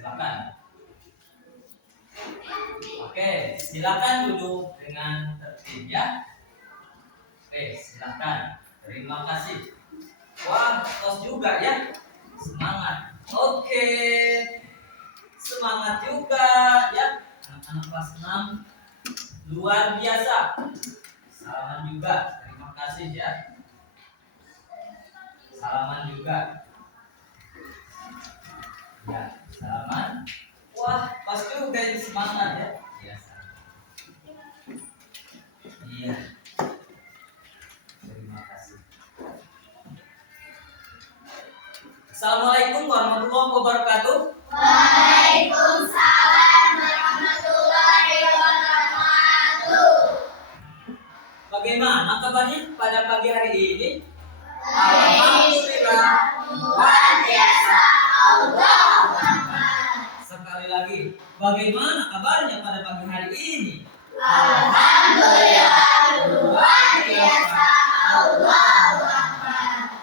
Silakan. Oke, silakan duduk dengan tertib ya. Oke, silakan. Terima kasih. Wah, tos juga ya. Semangat. Oke. Semangat juga ya. Anak-anak kelas 6 luar biasa. Salaman juga. Terima kasih ya. Salaman juga. Ya, salaman. Wah, pas juga ini semangat ya. Biasa. Iya. Terima kasih. Assalamualaikum warahmatullahi wabarakatuh. Waalaikumsalam warahmatullahi wabarakatuh. Bagaimana kabarnya pada pagi hari ini? Alhamdulillah, luar biasa. Allahu Akbar. Sekali lagi, bagaimana kabarnya pada pagi hari ini? Alhamdulillah, luar biasa. Allahu Akbar.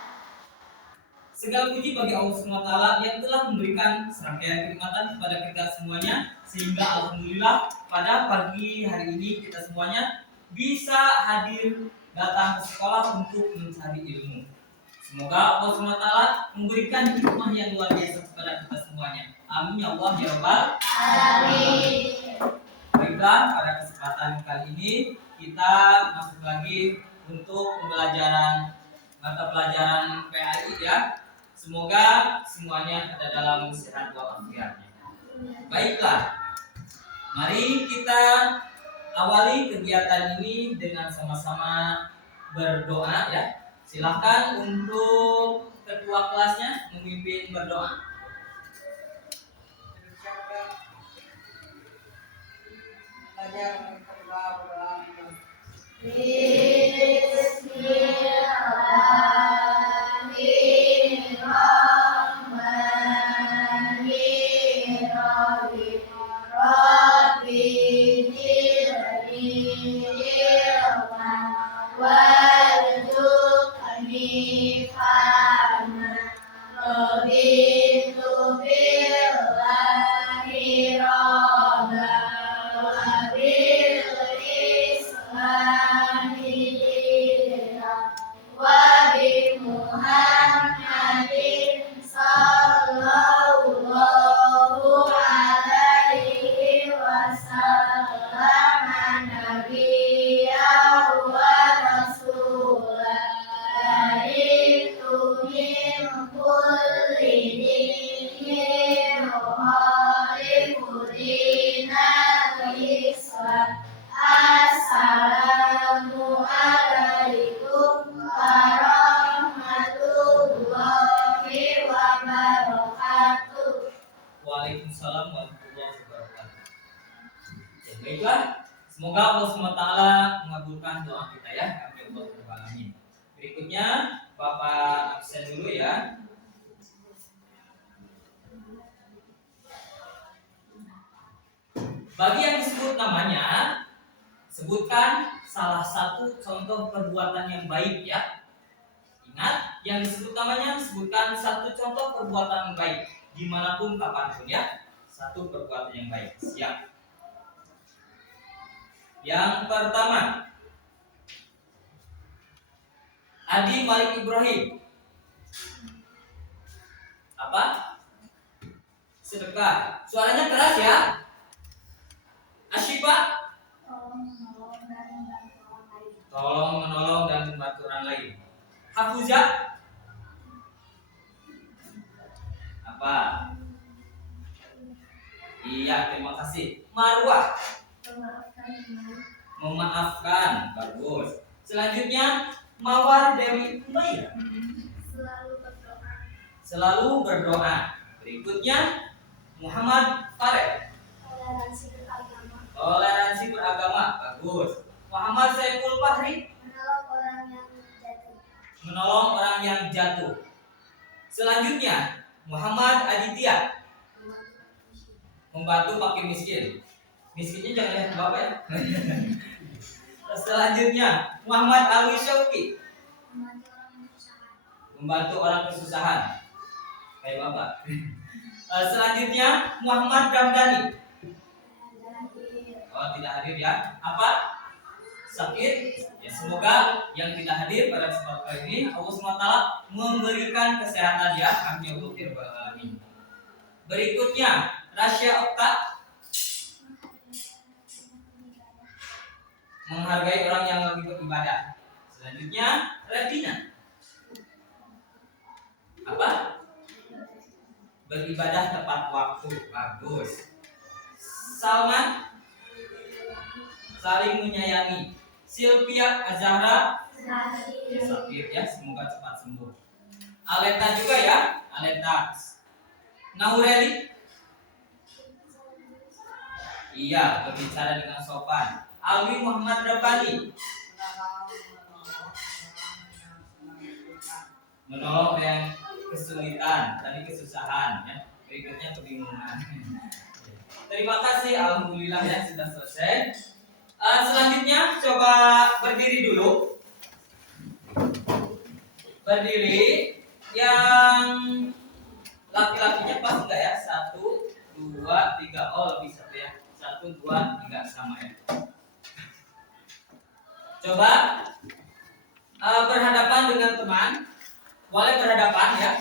Segala puji bagi Allah SWT yang telah memberikan serangkaian kenikmatan kepada kita semuanya, sehingga alhamdulillah pada pagi hari ini kita semuanya bisa hadir datang ke sekolah untuk mencari ilmu. Semoga Allah SWT memberikan hikmah yang luar biasa kepada kita semuanya. Amin ya Allah ya Rabbal Amin. Baiklah, pada kesempatan kali ini kita masuk lagi untuk pembelajaran mata pelajaran PAI ya. Semoga semuanya ada dalam sehat walafiatnya. Baiklah, mari kita awali kegiatan ini dengan sama-sama berdoa ya. Silakan untuk ketua kelasnya memimpin berdoa. Bismillahirrahmanirrahim. Rabbi zidni ilman warzuqni fahman. Raditu billahi rabba wa bil islami dinan wa bi Muhammadin sallallahu alaihi wasallam nabiyyan wa rasulan. Baritu min kulli dinin khalifu dinal Islam. Assalamu alaikum warahmatullahi wabarakatuh. Waalaikumsalam warahmatullahi wabarakatuh. Ya, baiklah, semoga Allah SWT mengabulkan doa kita ya. Amin ya rabbal alamin. Berikutnya Bapak absen dulu ya. Bagi yang disebut namanya, sebutkan salah satu contoh perbuatan yang baik ya. Ingat, yang disebut namanya sebutkan satu contoh perbuatan yang baik dimanapun kapanpun ya. Satu perbuatan yang baik. Siap. Yang pertama, Adi Malik Ibrahim. Apa? Sedekah. Suaranya keras ya. Asyifa. Tolong menolong dan membantu orang lain. Hafuzah. Apa? Iya, terima kasih. Marwah. Memaafkan. Bagus. Selanjutnya Mawar Dewi Umayyah. Selalu berdoa. Berikutnya Muhammad Farid. Toleransi beragama. Bagus. Muhammad Saiful Fahri. Menolong orang yang jatuh. Selanjutnya Muhammad Aditya. Membantu fakir miskin. Miskinnya jangan lihat Bapak ya. Selanjutnya Muhammad Alwi Syauqi. Membantu orang kesusahan. Kayak Bapak. Selanjutnya Muhammad Ramdhani. Oh, tidak hadir ya. Apa? Sakit? Ya, semoga yang tidak hadir pada kesempatan kali ini Allah SWT memberikan kesehatan ya. Amin ya rabbal alamin. Berikutnya Rasya Okta. Menghargai orang yang lagi beribadah. Selanjutnya Retina. Apa? Beribadah tepat waktu. Bagus. Salman. Saling menyayangi. Sylvia Azahra. Sakit ya, semoga cepat sembuh. Aleta juga ya, Aleta. Naureli. Iya, berbicara dengan sopan. Alwi Muhammad Rabbani. Menolong yang kesulitan, tadi kesusahan ya. Berikutnya kebingungan. Terima kasih, alhamdulillah ya sudah selesai. Selanjutnya coba berdiri dulu. Berdiri. Yang laki-lakinya pas enggak ya? 1, 2, 3. Oh, lebih satu ya. 1, 2, 3 sama ya. Coba berhadapan dengan teman. Boleh berhadapan ya.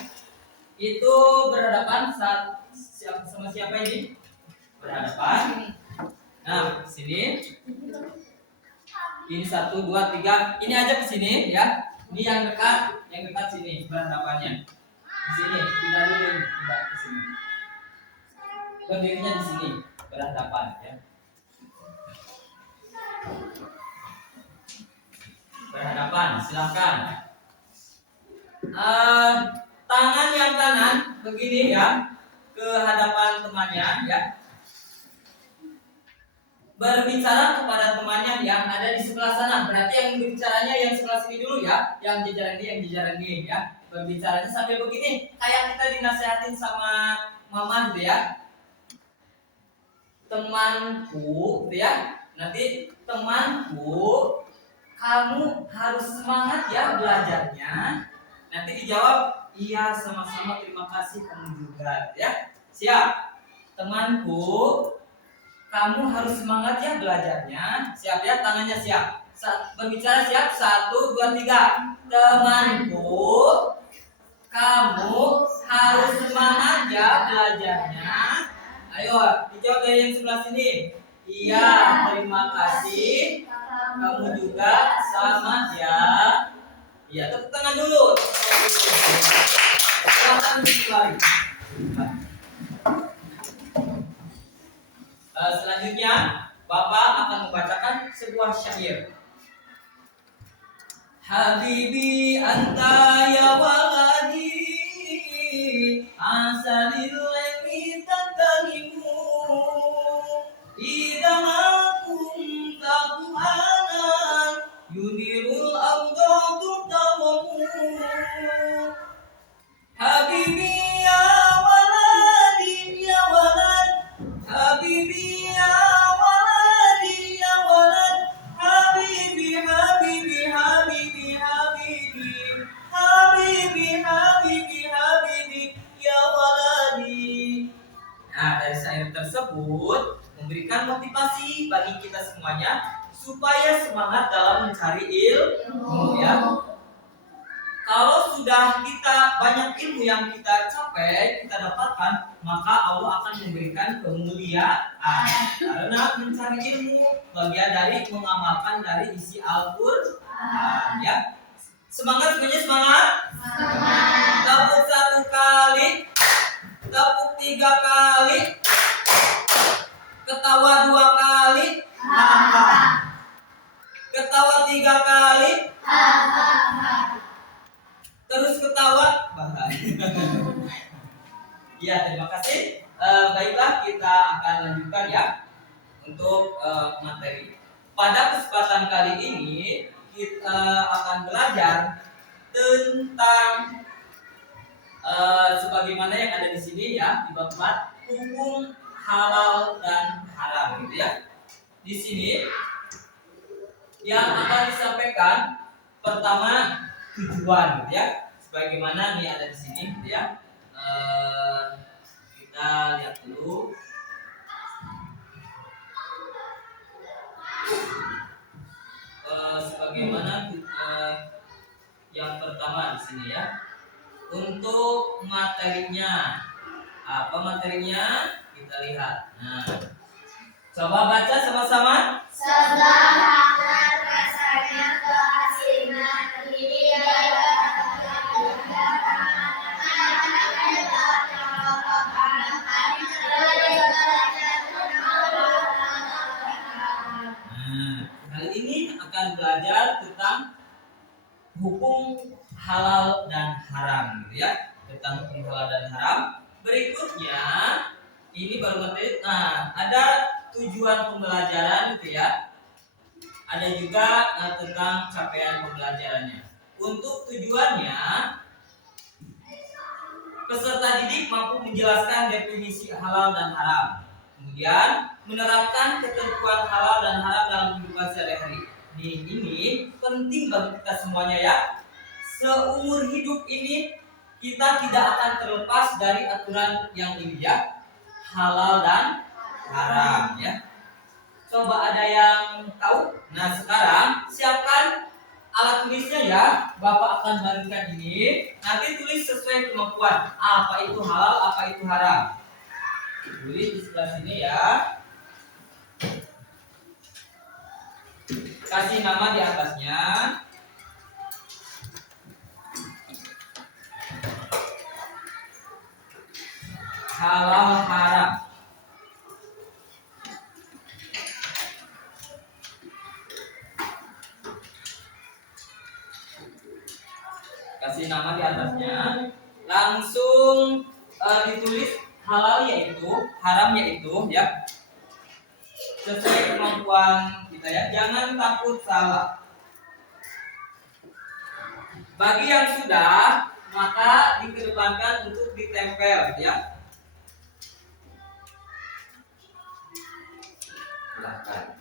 Itu berhadapan sama siapa ini? Berhadapan. Nah, sini. Ini 1, 2, 3. Ini aja ke sini ya. Ini yang dekat sini berhadapannya. Di sini, tidak dulu, tidak ke sini. Berdirinya di sini berhadapan ya. Berhadapan, silakan. Tangan yang kanan begini ya, ke hadapan temannya ya. Berbicara kepada temannya yang ada di sebelah sana. Berarti yang berbicaranya yang sebelah sini dulu ya, yang jajaran ini ya. Berbicaranya sambil begini, kayak kita dinasehatin sama mama gitu ya. Temanku gitu ya. Nanti temanku, kamu harus semangat ya belajarnya. Nanti dijawab, iya sama-sama, terima kasih, kamu juga ya. Siap. Temanku, kamu harus semangat ya belajarnya. Siap ya, tangannya siap. Berbicara siap. 1, 2, 3. Temanku, kamu harus semangat ya belajarnya. Ayo, dijawab dari yang sebelah sini. Iya, terima kasih. Kamu juga sama ya. Iya, tepuk tangan dulu. Silakan lari. Selanjutnya, Bapak akan membacakan sebuah syair. Habibi anta ya waladi asalil lemi tantalimu idza ma kunta tuhanan yunirul awdatu tawamu Habibi ya waladi ya walad Habibi ya waladi ya walad Habibi Habibi Habibi Habibi Habibi Habibi Habibi ya waladi. Nah, dari syair tersebut memberikan motivasi bagi kita semuanya supaya semangat dalam mencari ilmu ya. Kalau sudah kita banyak ilmu yang kita capai, kita dapatkan, maka Allah akan memberikan kemuliaan. Karena mencari ilmu bagian dari mengamalkan dari isi Al-Qur'an ya. Semangat semuanya, semangat. Tepuk 1 kali, tepuk 3 kali, ketawa 2 kali, ketawa 3 kali. Terus ketawa bahaya. Ya, terima kasih. Baiklah, kita akan lanjutkan ya untuk materi. Pada kesempatan kali ini kita akan belajar tentang sebagaimana yang ada di sini ya, di bab 4 hukum halal dan haram gitu ya. Di sini yang akan disampaikan pertama tujuan gitu ya. Sebagaimana nih ada di sini gitu ya. Kita materinya. Apa materinya? Kita lihat. Nah, coba baca sama-sama. Sebab hangat rasanya keasingan ini Kali ini akan belajar tentang hukum halal dan haram, gitu ya. Tentang hukum halal dan haram. Berikutnya, ini baru materi. Nah, ada tujuan pembelajaran, gitu ya. Ada juga tentang capaian pembelajarannya. Untuk tujuannya, peserta didik mampu menjelaskan definisi halal dan haram. Kemudian menerapkan ketentuan halal dan haram dalam kehidupan sehari-hari. Ini penting bagi kita semuanya ya. Seumur hidup ini kita tidak akan terlepas dari aturan yang ini ya. Halal dan haram ya. Coba ada yang tahu? Nah, sekarang siapkan alat tulisnya ya. Bapak akan bagikan ini. Nanti tulis sesuai kemampuan. Apa itu halal, apa itu haram. Tulis di sebelah sini ya. Kasih nama di atasnya. Halal, haram. Kasih nama di atasnya. Langsung ditulis halal yaitu, haram yaitu ya. Sesuai kemampuan kita ya. Jangan takut salah. Bagi yang sudah, maka dikedepankan untuk ditempel ya. Silahkan.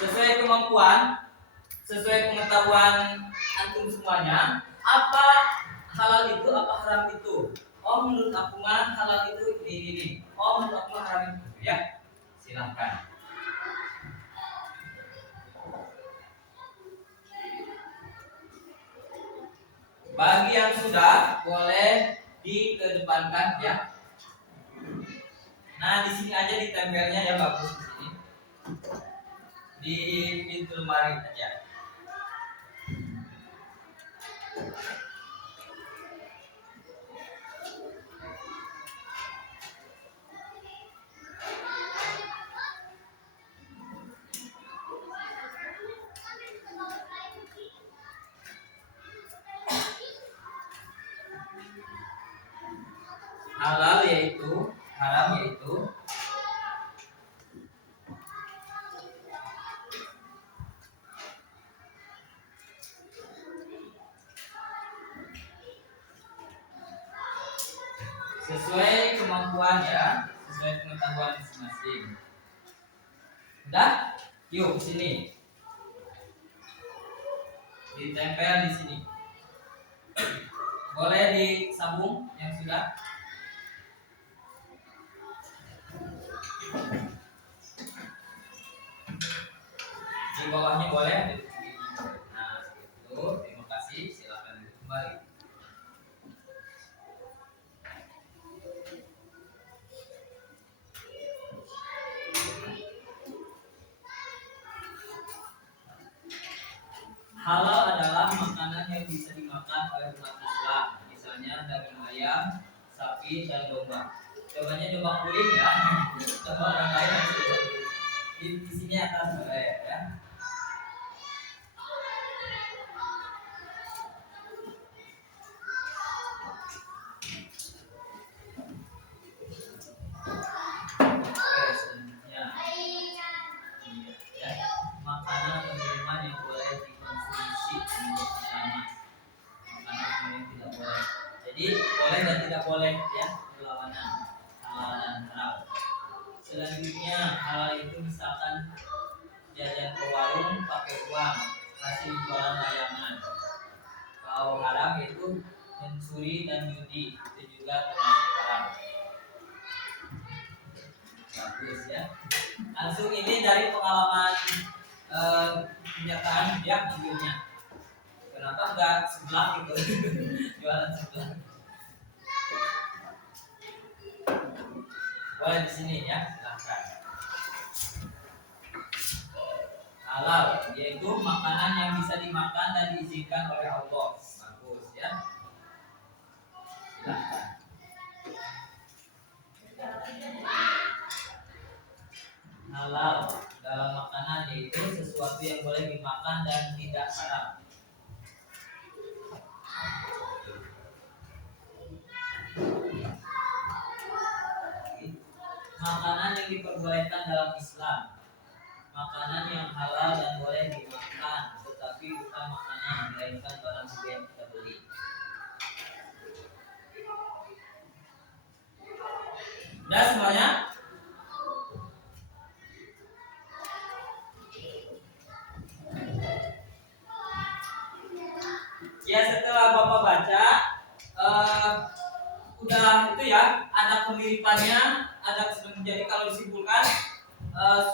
Sesuai kemampuan, sesuai pengetahuan antum semuanya, apa halal itu, apa haram itu. Oh, menurut aku mah halal itu ini. Oh, menurut aku mah haram itu ya. Silahkan. Bagi yang sudah, boleh dikedepankan ya. Nah, di sini aja ditempelnya ya, bagus di sini. Di pintu lemari aja. Halal yaitu, haram yaitu. Sesuai kemampuan ya, sesuai pengetahuan masing-masing. Udah? Yuk sini. Ditempel di sini. Boleh disambung yang sudah. Di bawahnya boleh. Nah, itu. Terima kasih. Silakan kembali. Halal adalah makanan yang bisa dimakan oleh umat Islam, misalnya daging ayam, sapi, dan domba. Cobanya domba kuning ya, coba orang lain yang sudah di sini akan boleh ya. Makanan atau minuman yang boleh dikonsumsi minggu pertama. Makanan yang tidak boleh. Jadi boleh dan tidak boleh ya, berlawanan halal dan haram. Selanjutnya halal itu misalkan jajan ke warung pakai uang, hasil jualan layangan. Kalau haram itu mencuri dan judi, itu juga termasuk haram. Bagus ya. Langsung ini dari pengalaman kenyataan ya videonya. Kenapa enggak sebelah gitu? jualan sebelah. Boleh di sini ya, silahkan. Halal yaitu makanan yang bisa dimakan dan diizinkan oleh Allah. Bagus ya. Silahkan. Halal dalam makanan yaitu sesuatu yang boleh dimakan dan tidak haram. Makanan yang diperbolehkan dalam Islam, makanan yang halal dan boleh dimakan, tetapi bukan makanan melainkan barang yang kita beli. Udah semuanya? Ya setelah Bapak baca, udah itu ya, ada kemiripannya, ada jadi kalau disimpulkan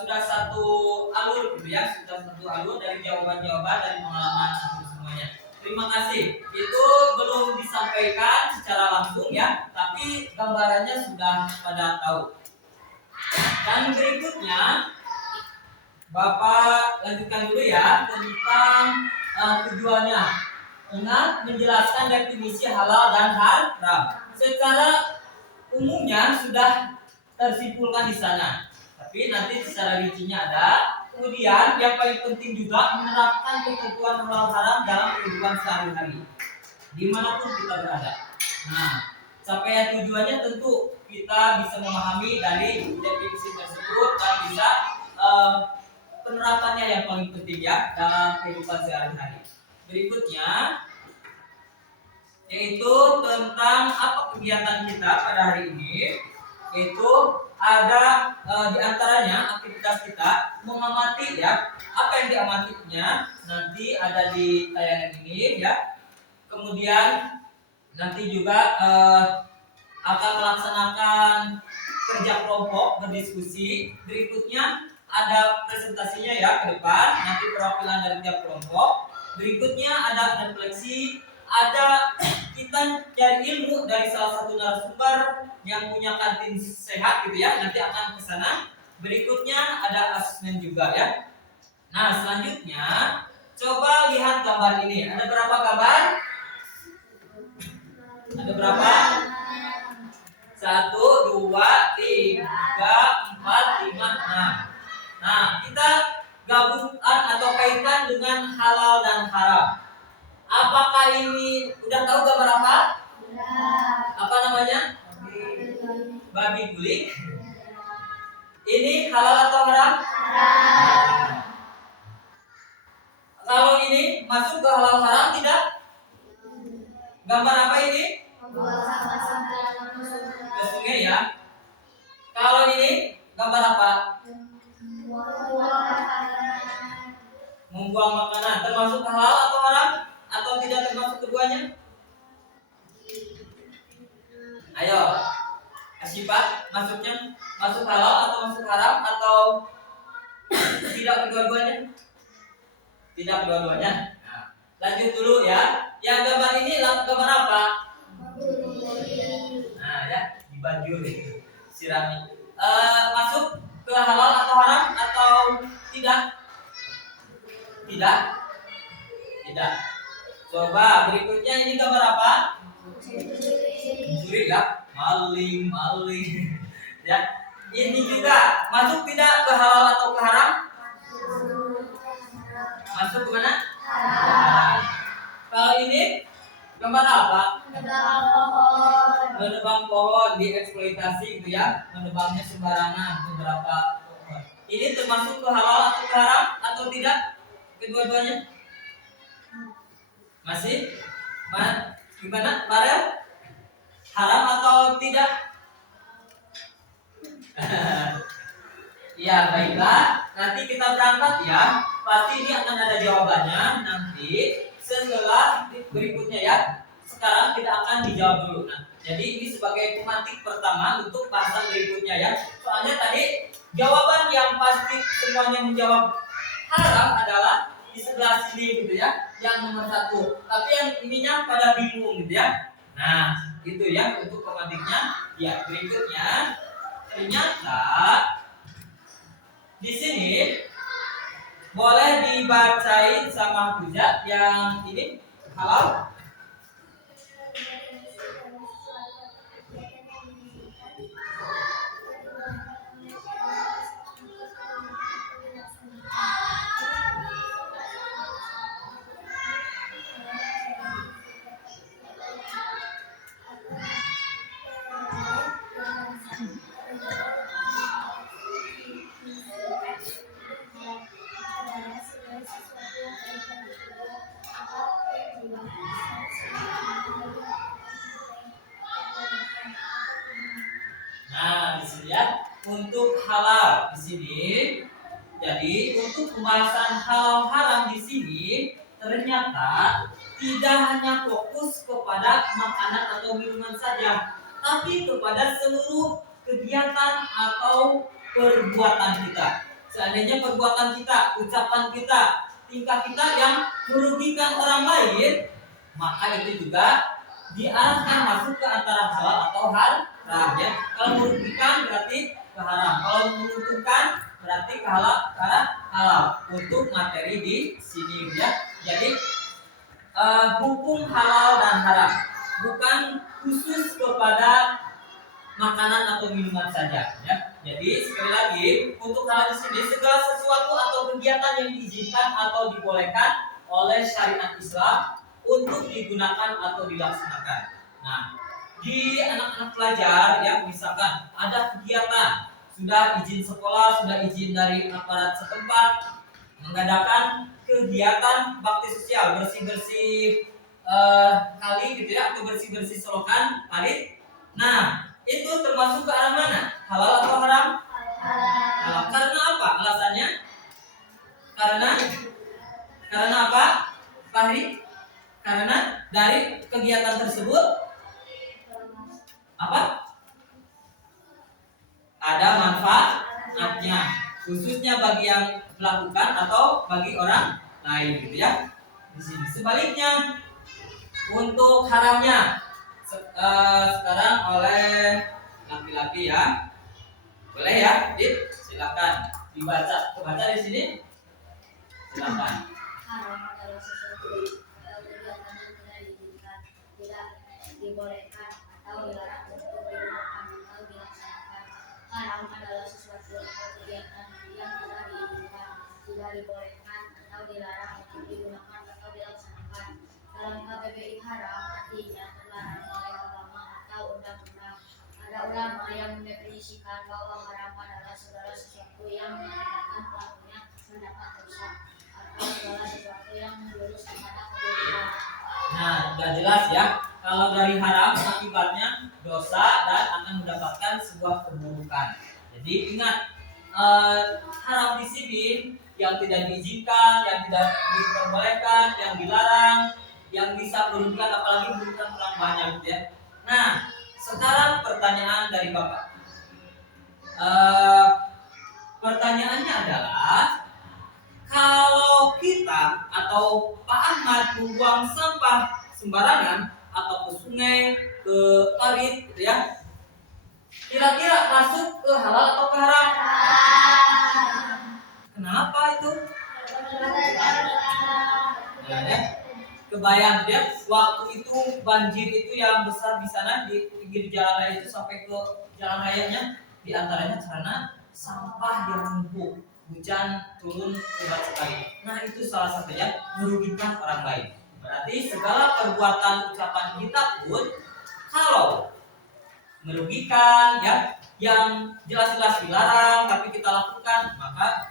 sudah satu alur gitu ya, sudah satu alur dari jawaban-jawaban dari pengalaman semuanya. Terima kasih. Itu belum disampaikan secara langsung ya, tapi gambarannya sudah pada tahu. Dan berikutnya Bapak lanjutkan dulu ya tentang tujuannya. Ingat menjelaskan definisi halal dan haram. Secara umumnya sudah tersimpulkan di sana. Tapi nanti secara rincinya ada. Kemudian yang paling penting juga menerapkan ketentuan halal haram dalam kehidupan sehari-hari dimanapun kita berada. Nah, capaian tujuannya tentu kita bisa memahami dari definisi tersebut dan bisa penerapannya yang paling penting ya dalam kehidupan sehari-hari. Berikutnya yaitu tentang apa kegiatan kita pada hari ini, yaitu ada diantaranya aktivitas kita mengamati ya, apa yang diamatinya nanti ada di tayangan ini ya. Kemudian nanti juga akan melaksanakan kerja kelompok berdiskusi. Berikutnya ada presentasinya ya ke depan, nanti perwakilan dari tiap kelompok. Berikutnya ada refleksi, ada kita cari ilmu dari salah satu narasumber yang punya kantin sehat gitu ya, nanti akan ke sana. Berikutnya ada asesmen juga ya. Nah, selanjutnya coba lihat gambar ini. Ada berapa gambar? Ada berapa? 1, 2, 3, 4, 5, 6. Nah, kita gabungkan atau kaitkan dengan halal dan haram. Apakah ini udah tahu gambar apa? Apa namanya? Babi guling. Ini halal atau haram? Kalau ini masuk ke halal haram tidak? Gambar apa ini? Ke sungai ya. Kalau ini gambar apa? Membuang makanan. Termasuk halal atau haram? Atau tidak termasuk keduanya? Ayo, Asyifa, masuknya masuk halal atau masuk haram atau tidak kedua-duanya? Tidak kedua-duanya. Nah, lanjut dulu ya. Yang gambar ini gambar apa? Nah ya, di baju sirami. Masuk ke halal atau haram atau tidak? Tidak. Tidak. Coba berikutnya ini gambar apa? Mencuri ya, maling. Ya, ini juga masuk tidak ke halal atau ke haram? Masuk ke mana? Haram. Kalau ini gambar apa? Menebang pohon, dieksploitasi gitu ya, menebangnya sembarangan beberapa pohon. Ini termasuk ke halal atau ke haram atau tidak? Kedua-duanya? Masih? Gimana? Farel? Haram atau tidak? Ya baiklah, nanti kita berangkat ya. Pasti ini akan ada jawabannya nanti setelah berikutnya ya. Sekarang kita akan dijawab dulu. Nah, jadi ini sebagai pemantik pertama untuk bahasan berikutnya ya. Soalnya tadi jawaban yang pasti semuanya menjawab haram adalah di sebelah sini gitu ya. yang nomor 1. Tapi yang ininya pada bingung gitu ya. Nah, itu ya untuk pemantiknya. Ya, berikutnya ternyata di sini boleh dibacain sama Hujat yang ini halal. Nah, di sini ya untuk halal di sini. Jadi untuk pembahasan halal haram di sini ternyata tidak hanya fokus kepada makanan atau minuman saja, tapi kepada seluruh kegiatan atau perbuatan kita. Seandainya perbuatan kita, ucapan kita, tingkah kita yang merugikan orang lain, maka itu juga diarahkan masuk ke antara halal atau haram ya. Kalau merugikan berarti ke haram, kalau menguntungkan berarti ke halal. Untuk materi di sini ya. Jadi hukum halal dan haram bukan khusus kepada makanan atau minuman saja ya. Jadi sekali lagi untuk hal di sini segala sesuatu atau kegiatan yang diizinkan atau dibolehkan oleh syariat Islam untuk digunakan atau dilaksanakan. Nah, di anak-anak pelajar ya misalkan ada kegiatan sudah izin sekolah, sudah izin dari aparat setempat mengadakan kegiatan bakti sosial, bersih-bersih kali gitu ya, atau bersih-bersih selokan kali. Nah, itu termasuk ke arah mana? Halal atau haram? Halal. Karena apa? Alasannya? Karena apa? Fahri? Karena dari kegiatan tersebut apa? Ada manfaatnya, khususnya bagi yang melakukan atau bagi orang lain gitu ya. Di sini. Sebaliknya untuk haramnya sekarang oleh laki-laki ya. Boleh ya, Dit? Silakan dibaca di sini. Silakan. Haram adalah sesuatu kegiatan yang tidak diizinkan, tidak dibolehkan atau dilarang untuk dilakukan atau dilaksanakan. Haram adalah sesuatu kegiatan yang tidak diizinkan, tidak dibolehkan atau dilarang untuk digunakan atau dilaksanakan. Dalam KBBI haram artinya terlarang oleh agama atau undang-undang. Ada ulama yang mendefinisikan bahwa haram adalah segala sesuatu yang mengakibatkan pelakunya mendapat dosa atau segala sesuatu yang menjurus kepada keburukan. Nah, sudah jelas ya. Kalau dari haram akibatnya dosa dan akan mendapatkan sebuah keburukan. Jadi ingat haram di sini yang tidak diizinkan, yang tidak diperbolehkan, yang dilarang, yang bisa merugikan apalagi merugikan orang banyak gitu ya. Nah, sekarang pertanyaan dari Bapak. Pertanyaannya adalah kalau kita atau Pak Ahmad membuang sampah sembarangan atau ke sungai, ke parit gitu ya, kira-kira masuk ke halal atau ke haram? Kenapa itu? Nah, ya. Kebayang dia waktu itu banjir itu yang besar di sana di pinggir jalan raya itu sampai ke jalan rayanya, di antaranya karena sampah yang menumpuk, hujan turun cepat sekali. Nah, itu salah satunya merugikan orang lain. Berarti segala perbuatan ucapan kita pun kalau merugikan ya, yang jelas-jelas dilarang tapi kita lakukan, maka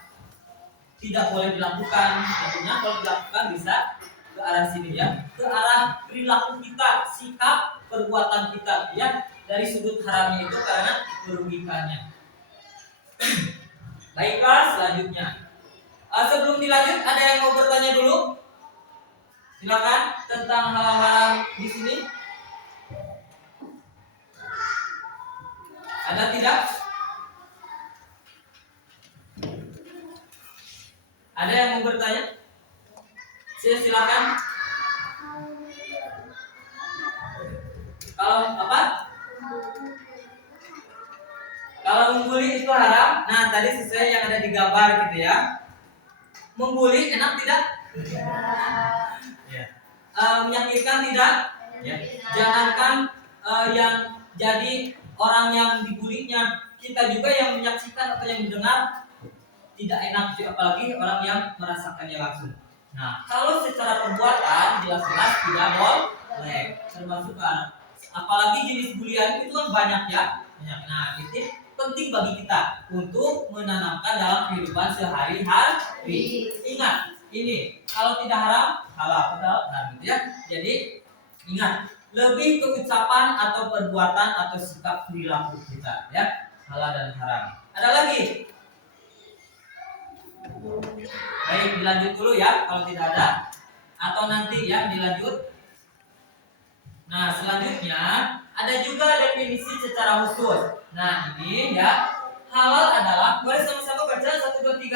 tidak boleh dilakukan. Tentunya kalau dilakukan bisa ke arah sini ya, ke arah perilaku kita, sikap perbuatan kita ya, dari sudut haramnya itu karena merugikannya. Baiklah, selanjutnya sebelum dilanjut ada yang mau bertanya dulu? Silakan tentang hal haram di sini. Ada tidak? Ada yang mau bertanya? Silakan. Kalau apa? Kalau membuli itu haram. Nah, tadi sesuai yang ada di gambar gitu ya. Membuli enak tidak? Ya. Menyakitkan tidak? Ya. Jangankan yang jadi orang yang dibulinya, kita juga yang menyaksikan atau yang mendengar tidak enak, apalagi orang yang merasakannya langsung. Nah, kalau secara perbuatan jelas-jelas tidak boleh, termasuk apalagi jenis bulian itu kan banyak ya. Banyak. Nah, itu penting bagi kita untuk menanamkan dalam kehidupan sehari-hari. Ingat, ini kalau tidak haram, halal, haram gitu ya. Jadi ingat, lebih ke ucapan atau perbuatan atau sikap perilaku kita ya, halal dan haram. Ada lagi? Baik, dilanjut dulu ya kalau tidak ada, atau nanti ya dilanjut. Nah, selanjutnya ada juga definisi secara khusus. Nah, ini ya, halal adalah, boleh sama-sama baca 1 2 3.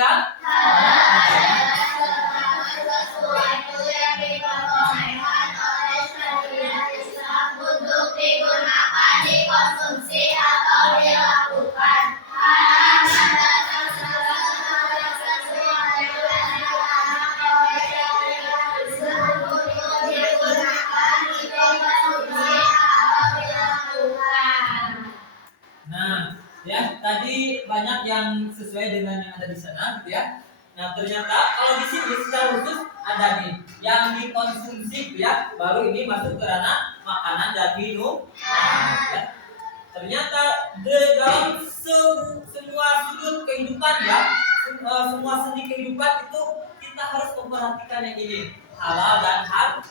Sesuatu yang diperbolehkan oleh syariat Islam untuk digunakan, dikonsumsi atau dilakukan. Haram adalah sesuatu yang dilarang oleh syariat Islam untuk digunakan, dikonsumsi atau dilakukan. Nah, ya tadi banyak yang sesuai dengan yang ada di sana, gitu ya. Nah, ternyata kalau di sini secara khusus ada nih yang dikonsumsi, gitu ya. Baru ini masuk ke ranah makanan dan minum. Ya. Ternyata dalam semua sudut kehidupan ya, semua sendi kehidupan itu kita harus memperhatikan yang ini, halal dan haram.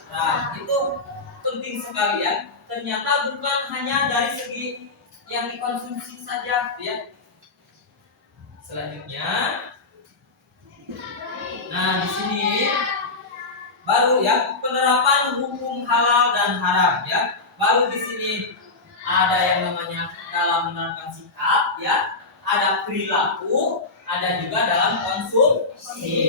Itu penting sekali ya. Ternyata bukan hanya dari segi yang dikonsumsi saja ya. Selanjutnya, nah di sini baru ya penerapan hukum halal dan haram ya. Baru di sini ada yang namanya dalam menerapkan sikap ya, ada perilaku, ada juga dalam konsumsi.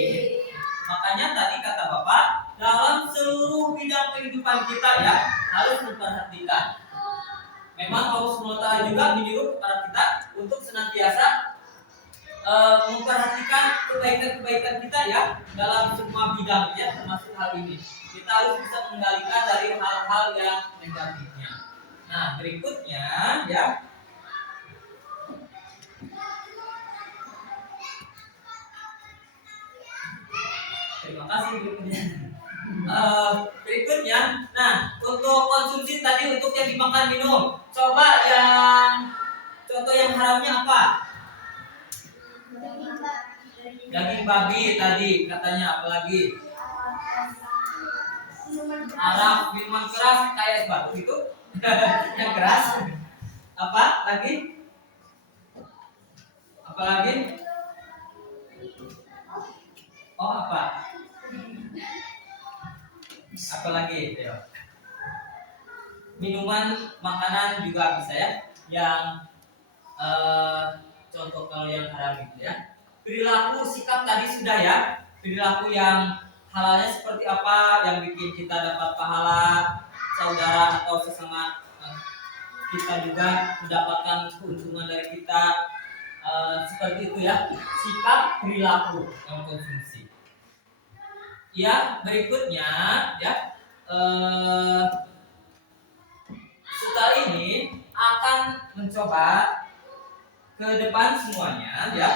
Makanya tadi kata Bapak, dalam seluruh bidang kehidupan kita ya harus memperhatikan. Memang Allah SWT juga menyuruh kepada kita untuk senantiasa memperhatikan kebaikan-kebaikan kita ya dalam semua bidang ya, termasuk hal ini. Kita harus bisa mengendalikan dari hal-hal yang negatifnya. Nah, berikutnya ya. Terima kasih berikutnya. Berikutnya, nah untuk konsumsi tadi untuk yang dimakan minum, coba yang contoh yang haramnya apa? Daging babi tadi katanya, apalagi arak, minuman keras kayak es batu gitu. Yang keras. Apa lagi? Apalagi? Oh, apa? Apalagi? Minuman, makanan juga bisa ya. Yang contoh kalau yang haram gitu ya. Perilaku, sikap tadi sudah ya. Perilaku yang halalnya seperti apa, yang bikin kita dapat pahala, saudara atau sesama kita juga mendapatkan keuntungan dari kita, seperti itu ya. Sikap, perilaku yang konsumsi. Ya, berikutnya ya. Setelah ini akan mencoba ke depan semuanya ya.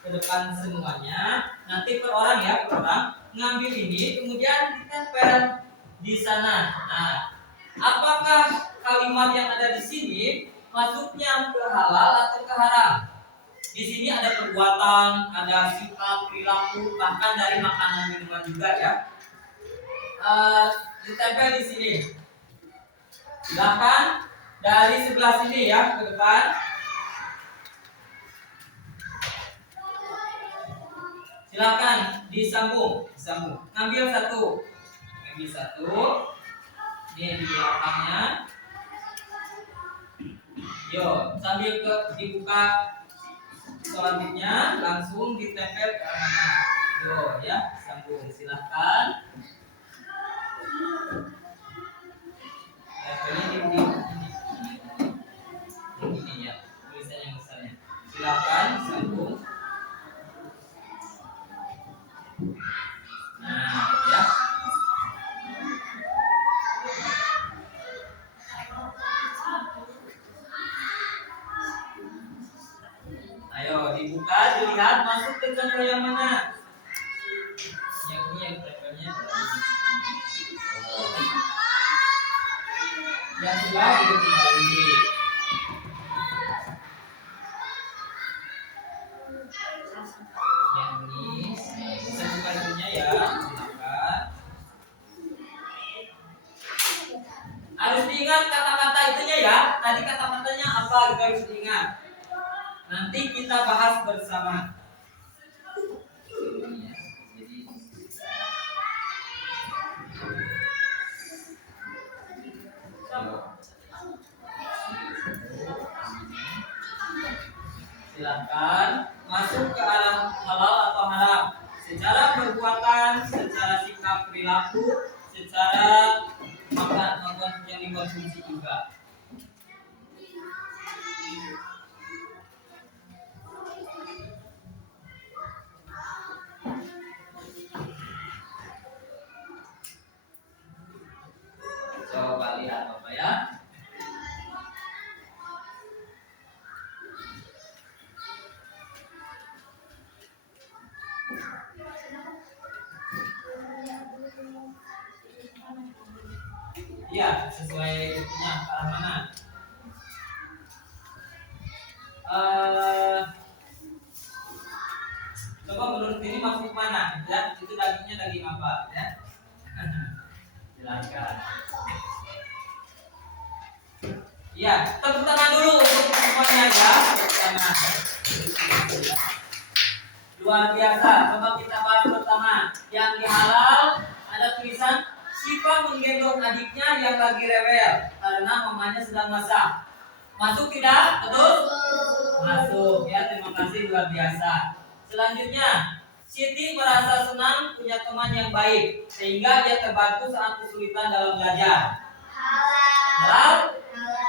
Ke depan semuanya, nanti per orang ya, per orang ngambil ini kemudian ditempel di sana. Nah, apakah kalimat yang ada di sini masuknya ke halal atau ke haram? Di sini ada perbuatan, ada sikap, perilaku, bahkan dari makanan minuman juga ya. Ditempel di sini. Silakan dari sebelah sini ya ke depan. Silakan disambung. Ngambil satu. Ini di belakangnya. Yo, sambil dibuka selanjutnya langsung ditempel ke mana. Yo ya, sambung. Silakan. Tempelnya di dibuka, dilihat masuk ke contoh yang mana? Yang ini yang tempelnya. Yang sudah dikembali. Yang ini bisa buka itunya ya, silakan. Harus diingat kata-kata itunya ya. Tadi kata-katanya apa juga harus diingat. Nanti kita bahas bersama. Silakan masuk ke alam halal atau haram secara perbuatan, secara sikap perilaku, secara makan yang dikonsumsi juga. Coba lihat Bapak ya. Iya, sesuai itunya ke arah mana? Coba menurut ini masuk mana? Ya, itu dagingnya daging apa? Ya, silakan. Iya, tepuk tangan dulu untuk semuanya ya. Tepuk tangan. Luar biasa. Coba kita bahas pertama. Yang di halal ada tulisan Siva menggendong adiknya yang lagi rewel karena mamanya sedang masak. Masuk tidak? Betul? Masuk ya, terima kasih, luar biasa. Selanjutnya, Siti merasa senang punya teman yang baik sehingga dia terbantu saat kesulitan dalam belajar. Halal.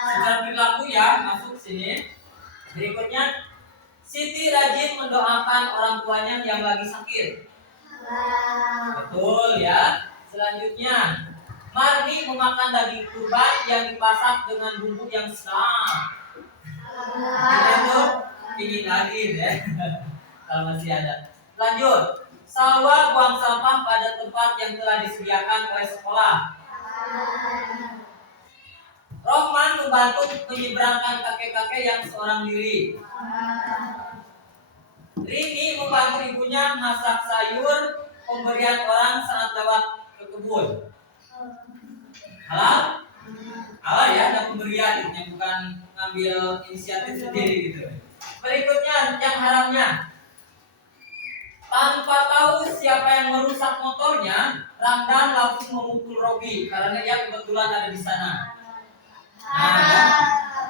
Secara perilaku ya, masuk sini. Berikutnya, Siti rajin mendoakan orang tuanya yang lagi sakit. Betul ya. Selanjutnya, Marni memakan daging kurban yang dipasak dengan bumbu yang sangat. Ingin lagi ya. Kalau masih ada. Lanjut. Salwa buang sampah pada tempat yang telah disediakan oleh sekolah. Rohman membantu menyeberangkan kakek-kakek yang seorang diri. Rini membantu ibunya masak sayur pemberian orang saat lewat ke kebun. Halal? Halal ya, ada pemberian yang bukan ngambil inisiatif sendiri gitu. Berikutnya yang haramnya. Tanpa tahu siapa yang merusak motornya, Ramdan langsung memukul Robi karena dia kebetulan ada di sana. Nah, ya,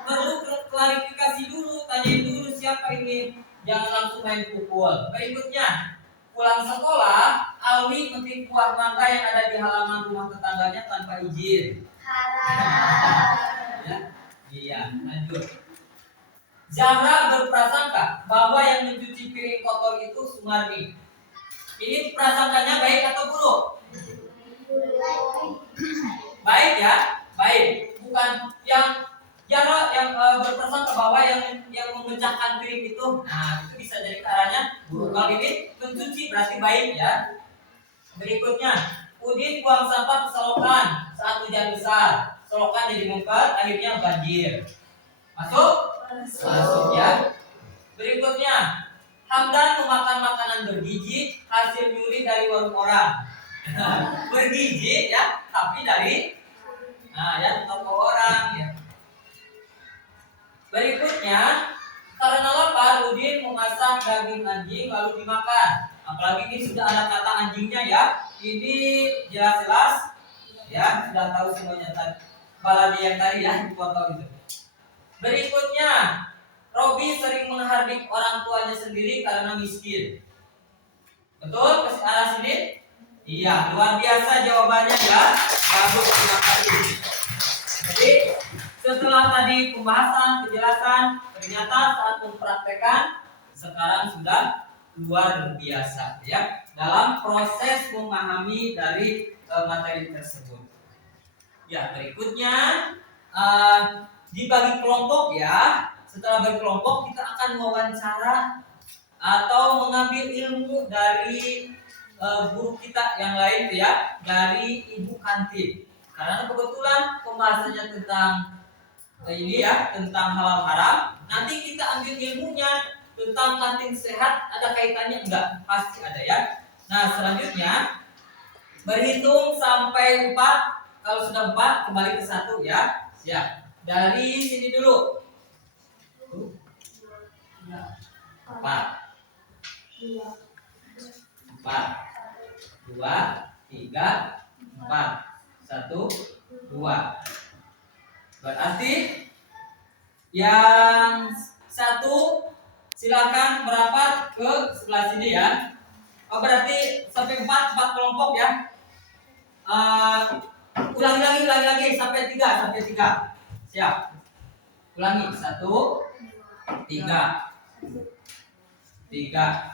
perlu klarifikasi dulu, tanyain dulu siapa ini, jangan langsung main pukul. Berikutnya, pulang sekolah, Alwi metik buah mangga yang ada di halaman rumah tetangganya tanpa izin. Ya, iya, lanjut. Zahra berprasangka bahwa yang mencuci piring kotor itu Sumarni. Ini prasangkanya baik atau buruk? Baik ya, baik. Bukan yang Zahra yang berprasangka bahwa yang memecahkan piring itu, nah itu bisa jadi arahnya buruk. Kalau ini mencuci berarti baik ya. Berikutnya, Udin buang sampah ke selokan saat hujan besar. Selokan jadi mengket, akhirnya banjir. Masuk? Masuk ya. Berikutnya, Hamdan memakan makanan bergizi hasil nyuri dari warung orang. Bergizi ya, tapi dari ya toko orang ya. Berikutnya, karena lapar, Udin memasak daging anjing lalu dimakan. Apalagi ini sudah ada kata anjingnya ya. Ini jelas-jelas ya, sudah tahu semuanya tadi. Baladi yang tadi ya, di foto itu. Berikutnya, Robi sering menghardik orang tuanya sendiri karena miskin. Betul? Ke arah sini? Iya, luar biasa jawabannya ya. Bagus, terima kasih. Jadi, setelah tadi pembahasan, penjelasan, ternyata saat mempraktekkan sekarang sudah luar biasa ya dalam proses memahami dari materi tersebut. Ya, berikutnya dibagi kelompok ya. Setelah berkelompok kita akan mewawancara atau mengambil ilmu dari guru kita yang lain tuh ya, dari ibu kantin. Karena kebetulan pembahasannya tentang ini ya, tentang halal haram. Nanti kita ambil ilmunya tentang kantin sehat, ada kaitannya enggak? Pasti ada ya. Nah, selanjutnya berhitung sampai 4. Kalau sudah 4 kembali ke 1 ya. Ya. Dari sini dulu. 4 2 3 4 1 2. Berarti yang 1 silakan merapat ke sebelah sini ya. Oh, berarti sampai 4 kelompok ya. Ulangi lagi sampai 3. Siap. Ulangi 1 3 3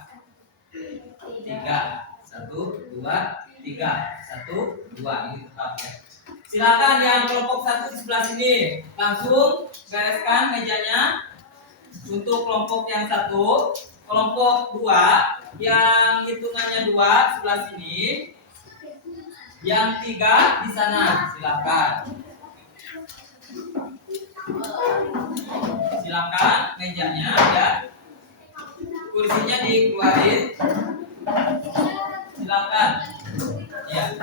1 2 3 1 2. Ini tetap ya. Silakan yang kelompok 1 di sebelah sini langsung bereskan mejanya. Untuk kelompok yang 1, kelompok 2 yang hitungannya 2 sebelah sini, yang 3 di sana. Silakan mejanya ya, kursinya dikeluarin. Silakan ya.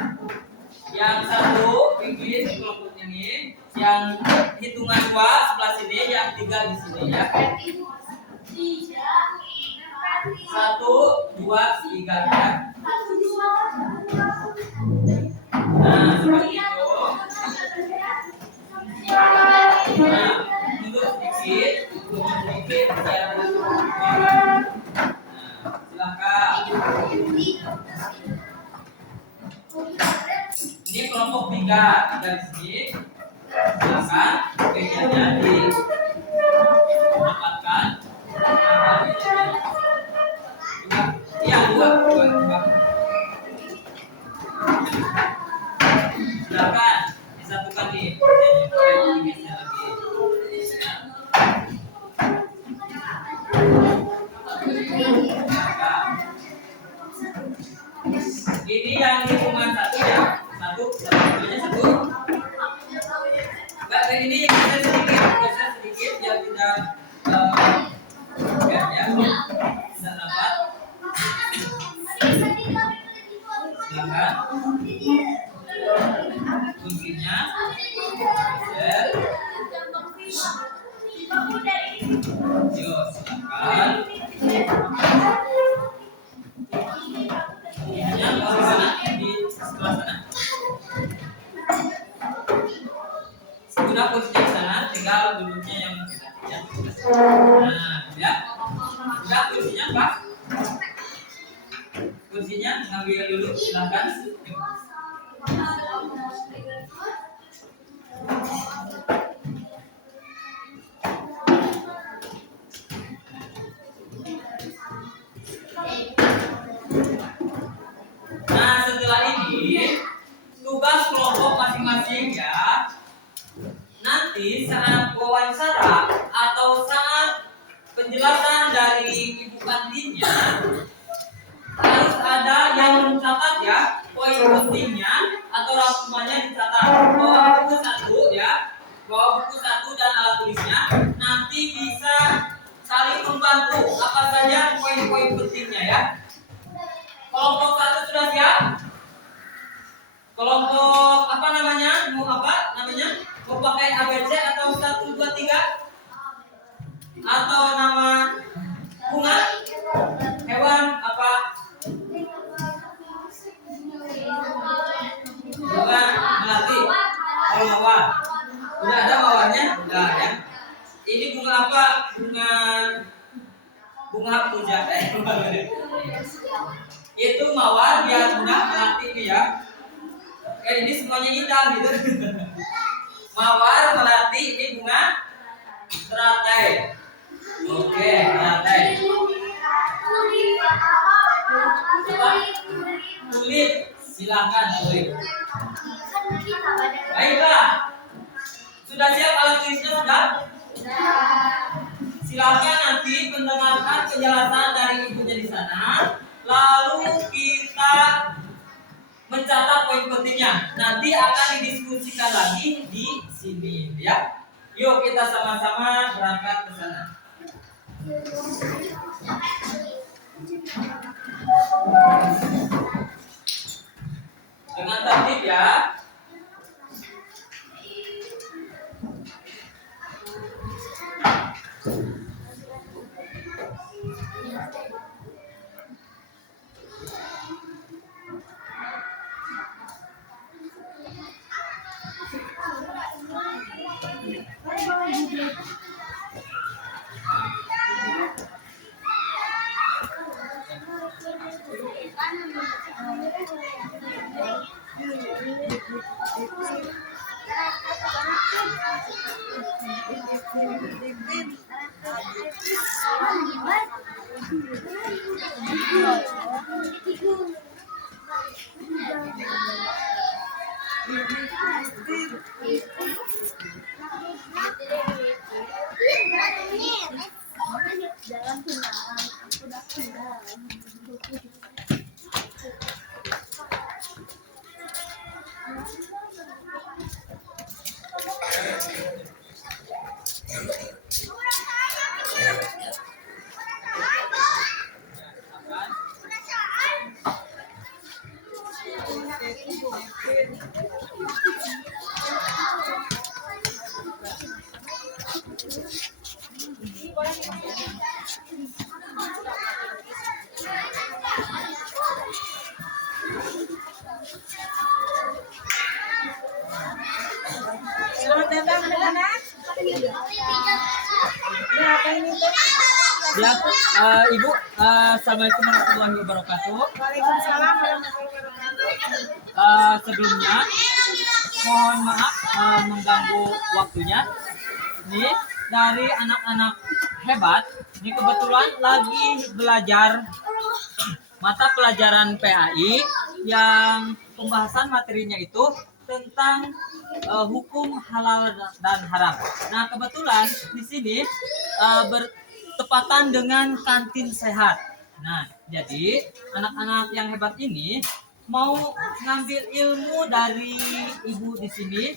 Yang 1 bikin kelompok ini, yang hitungan 2 sebelah sini, yang 3 di sini ya. 1 2 3 ya. Nah, seperti itu. Nah, mundur sedikit biar nah, silakan. Ini kelompok 3 di sini. Silakan mejanya didapatkan. Iya, 2. Silakan disatukan nih. Mejanya lagi. Ini yang hitungan 1 ya. 1 semuanya 1. Mbak, ini geser sedikit biar tidak ya. Bisa dapat. Silakan. Kuncinya geser. Yo, silakan. Yang di sana, di sebelah sana. Sudah kursinya di sana, tinggal duduknya yang ya. Nah, ya. Sudah kursinya Pak. Kursinya ngambil dulu, silakan. Nah, setelah ini tugas kelompok masing-masing ya. Nanti saat wawancara atau saat penjelasan dari ibu kantinnya harus ada yang mencatat ya, poin pentingnya atau rangkumannya dicatat. Bawa buku 1 ya, bawa buku 1 dan alat tulisnya. Nanti bisa saling membantu apa saja poin-poin pentingnya ya. Kelompok 1 sudah siap? Kelompok apa namanya? Mau apa namanya? Mau pakai ABC atau 1 2 3? Atau nama bunga? Hewan apa? Bunga melati. Kalau mawar. Udah ada mawarnya? Udah ya. Ini bunga apa? Bunga puja. Itu mawar biar mudah melati ini ya. Ini semuanya hitam gitu. Mawar, melati, ini bunga teratai. Oke, teratai. Apa? Tulip. Silakan tulip. Baiklah. Sudah siap alat tulisnya sudah? Silakan nanti mendengarkan penjelasan dari ibu sana, lalu kita mencatat poin pentingnya. Nanti akan didiskusikan lagi di sini ya. Yuk kita sama-sama berangkat ke sana. Dengan tertib ya. Selamat datang anak-anak. Berapa ini tuh? Ya, Ibu, assalamualaikum warahmatullahi wabarakatuh. Waalaikumsalam warahmatullahi wabarakatuh. Sebelumnya, mohon maaf mengganggu waktunya. Nih, dari anak-anak hebat, ini kebetulan lagi belajar mata pelajaran PAI yang pembahasan materinya itu tentang hukum halal dan haram. Nah, kebetulan di sini bertepatan dengan kantin sehat. Nah, jadi anak-anak yang hebat ini mau ngambil ilmu dari ibu di sini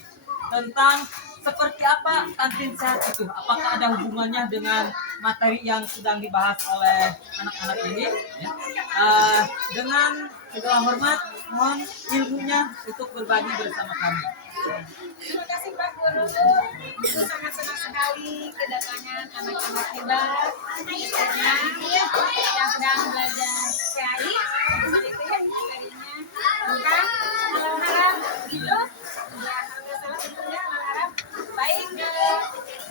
tentang seperti apa kantin sehat itu. Apakah ada hubungannya dengan materi yang sedang dibahas oleh anak-anak ini? Ya. Dengan segala hormat, mohon ilmunya untuk berbagi bersama kami. Terima kasih Pak Guru. Ibu sangat senang sekali kedatangan anak-anak hebat karena yang sedang belajar PAI. Cuma itu ya materinya tentang halal haram gitu. Ya, kalau salah sebetulnya halal haram. Baik,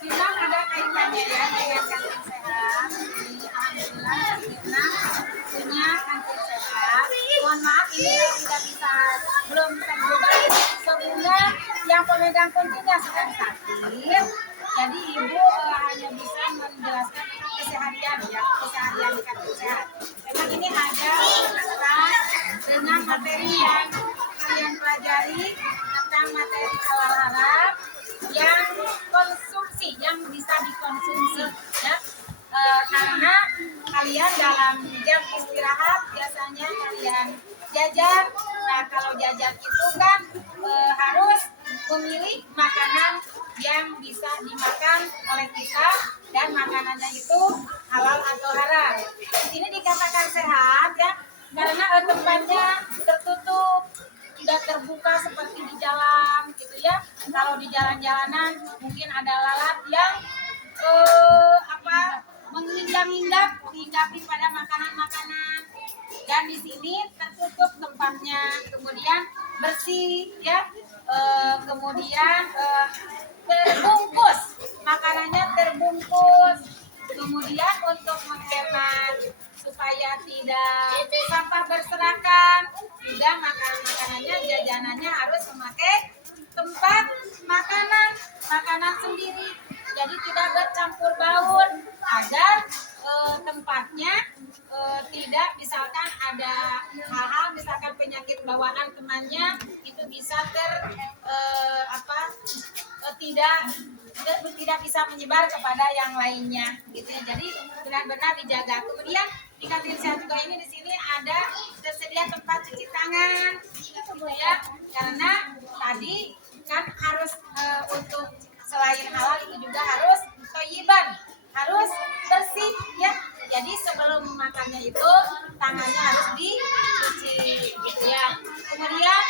memang ada kaitannya ya dengan kantin sehat. Jadi alhamdulillah kita punya kantin sehat. Mohon maaf ini tidak bisa belum terbuka sehingga yang pemegang kuncinya sedang sakit. Jadi ibu hanya bisa menjelaskan tentang keseharian ya, keseharian di kantin sehat. Memang ini ada berkaitan dengan materi yang kalian pelajari tentang materi halal haram yang konsumsi, yang bisa dikonsumsi ya. Karena kalian dalam jam istirahat biasanya kalian jajan. Nah, kalau jajan itu kan harus memilih makanan yang bisa dimakan oleh kita dan makanannya itu halal atau haram. Di sini dikatakan sehat ya, karena tempatnya tertutup, tidak terbuka seperti di jalan gitu ya. Kalau di jalan-jalanan mungkin ada lalat yang menginjak-injak dihinggapi pada makanan-makanan, dan di sini tertutup tempatnya, kemudian bersih ya, kemudian terbungkus, makanannya terbungkus, kemudian untuk menghemat supaya tidak sampah berserakan juga makanannya, jajanannya harus memakai tempat makanan sendiri, jadi tidak bercampur baur agar tempatnya tidak misalkan ada hal-hal misalkan penyakit bawaan temannya itu bisa tidak tidak bisa menyebar kepada yang lainnya gitu ya. Jadi benar-benar dijaga. Kemudian di kantin sehat juga ini di sini ada tersedia tempat cuci tangan gitu ya, karena tadi kan harus untuk selain halal itu juga harus toyiban, harus bersih ya. Jadi sebelum makannya itu tangannya harus dicuci gitu ya. Kemudian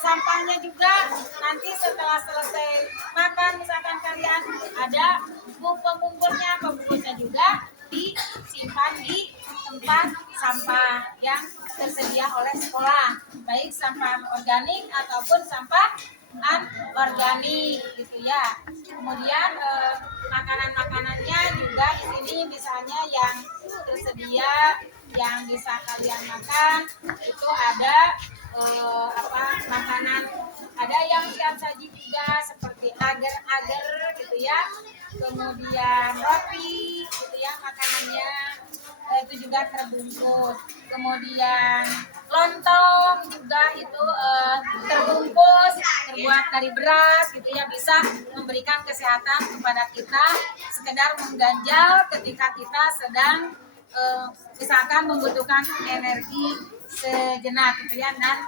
sampahnya juga nanti setelah selesai makan, misalkan kalian ada pembungkusnya juga disimpan di tempat sampah yang tersedia oleh sekolah, baik sampah organik ataupun sampah anorganik gitu ya. Kemudian makanan-makanannya juga di sini misalnya yang tersedia yang bisa kalian makan itu ada makanan, ada yang siap saji juga seperti agar-agar gitu ya, kemudian roti gitu ya makanannya itu juga terbungkus, kemudian lontong juga itu terbungkus terbuat dari beras gitu ya, bisa memberikan kesehatan kepada kita, sekedar mengganjal ketika kita sedang misalkan membutuhkan energi sejenak gitu ya. Dan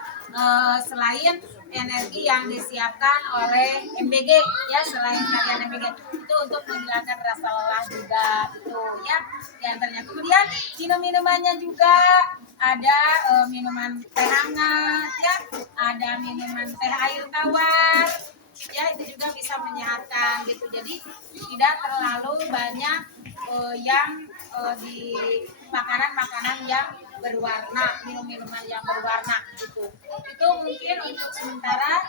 selain energi yang disiapkan oleh MBG ya, selain kalian MBG itu untuk menghilangkan rasa lelah juga itu ya diantaranya. Kemudian minum-minumannya juga ada minuman teh hangat ya, ada minuman teh air tawar ya, itu juga bisa menyehatkan gitu. Jadi tidak terlalu banyak yang di makanan-makanan yang berwarna, minum-minuman yang berwarna gitu. Itu mungkin untuk sementara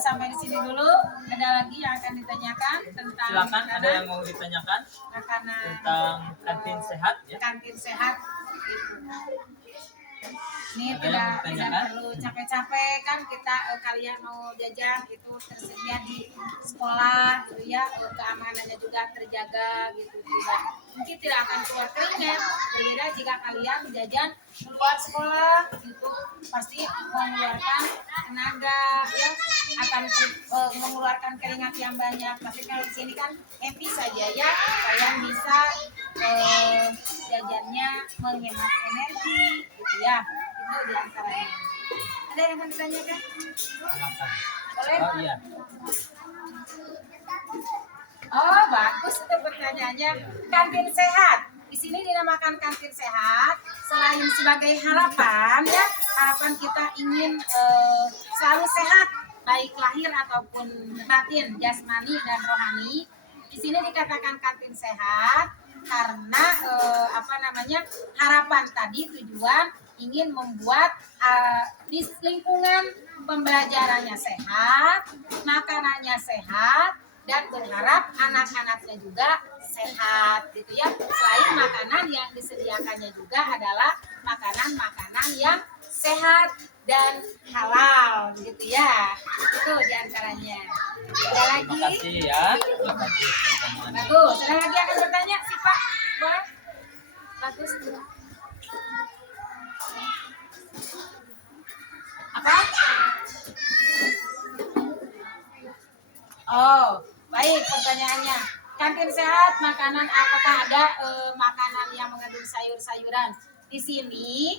sampai di sini dulu. Ada lagi yang akan ditanyakan tentang Silakan, makanan, ada yang mau ditanyakan makanan tentang kantin sehat ya? kantin sehat gitu. Ini Ada yang tidak ditanyakan? perlu capek-capek kan kita, kalian mau jajan itu tersedia di sekolah gitu ya, keamanannya juga terjaga gitu, mungkin tidak akan keluar keringat. Berbeda jika kalian jajan buat sekolah itu pasti mengeluarkan tenaga ya, akan mengeluarkan keringat yang banyak. Tapi kalau di sini kan happy saja ya, kalian bisa jajannya menghemat energi gitu ya. Itu diantaranya. Ada yang akan ditanyakan? Makan. Boleh? Oh iya. Oh, bagus itu pertanyaannya. Kantin sehat. Di sini dinamakan kantin sehat selain sebagai harapan ya, harapan kita ingin selalu sehat baik lahir ataupun batin, jasmani dan rohani. Di sini dikatakan kantin sehat karena harapan tadi, tujuan ingin membuat di lingkungan pembelajarannya sehat, makanannya sehat, dan berharap anak-anaknya juga sehat gitu ya. Selain makanan yang disediakannya juga adalah makanan-makanan yang sehat dan halal gitu ya. Itu diantaranya. Ada lagi? Terima kasih ya. Terima kasih pertanyaannya. Bagus. Ada lagi yang akan bertanya sih Pak? Boleh? Bagus. Apa? Oh, baik pertanyaannya. Kantin sehat, makanan apakah ada makanan yang mengandung sayur-sayuran? Di sini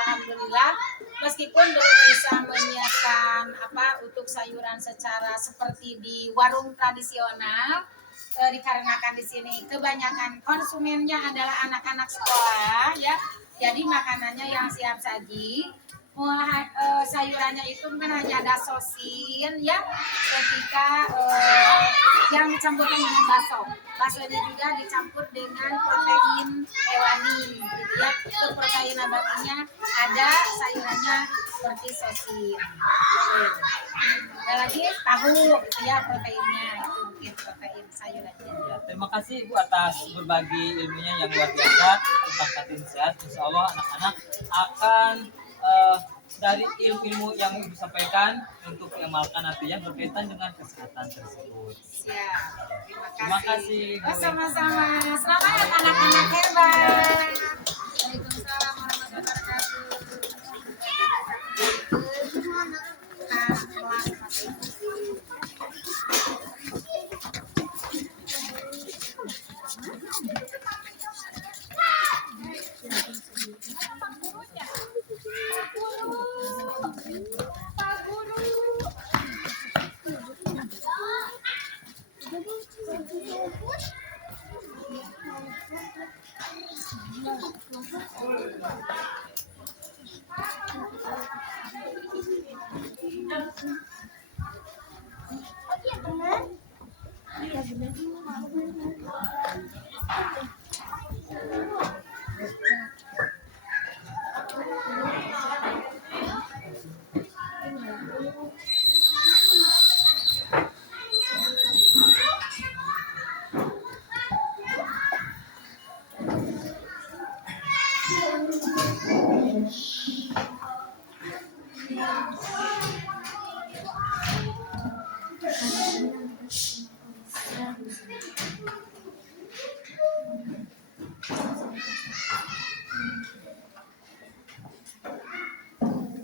alhamdulillah meskipun belum bisa menyiapkan untuk sayuran secara seperti di warung tradisional, dikarenakan di sini kebanyakan konsumennya adalah anak-anak sekolah ya. Jadi makanannya yang siap saji. Sayurannya itu kan hanya ada sosin ya, ketika yang dicampurkan dengan baksonya juga dicampur dengan protein hewani gitu ya. Itu protein nabatinya ada, sayurannya seperti sosin gitu. Ada lagi tahu gitu ya, proteinnya itu mungkin protein sayurannya. Ya, terima kasih Ibu atas berbagi ilmunya yang luar biasa tentang kantin sehat. Insya Allah anak-anak akan dari ilmu yang Ibu sampaikan untuk diamalkan nantinya berkaitan dengan kesehatan tersebut. Siap. Terima kasih. Oh, sama-sama. Selamat anak-anak hebat. Waalaikumsalam warahmatullahi wabarakatuh. Nah, kelas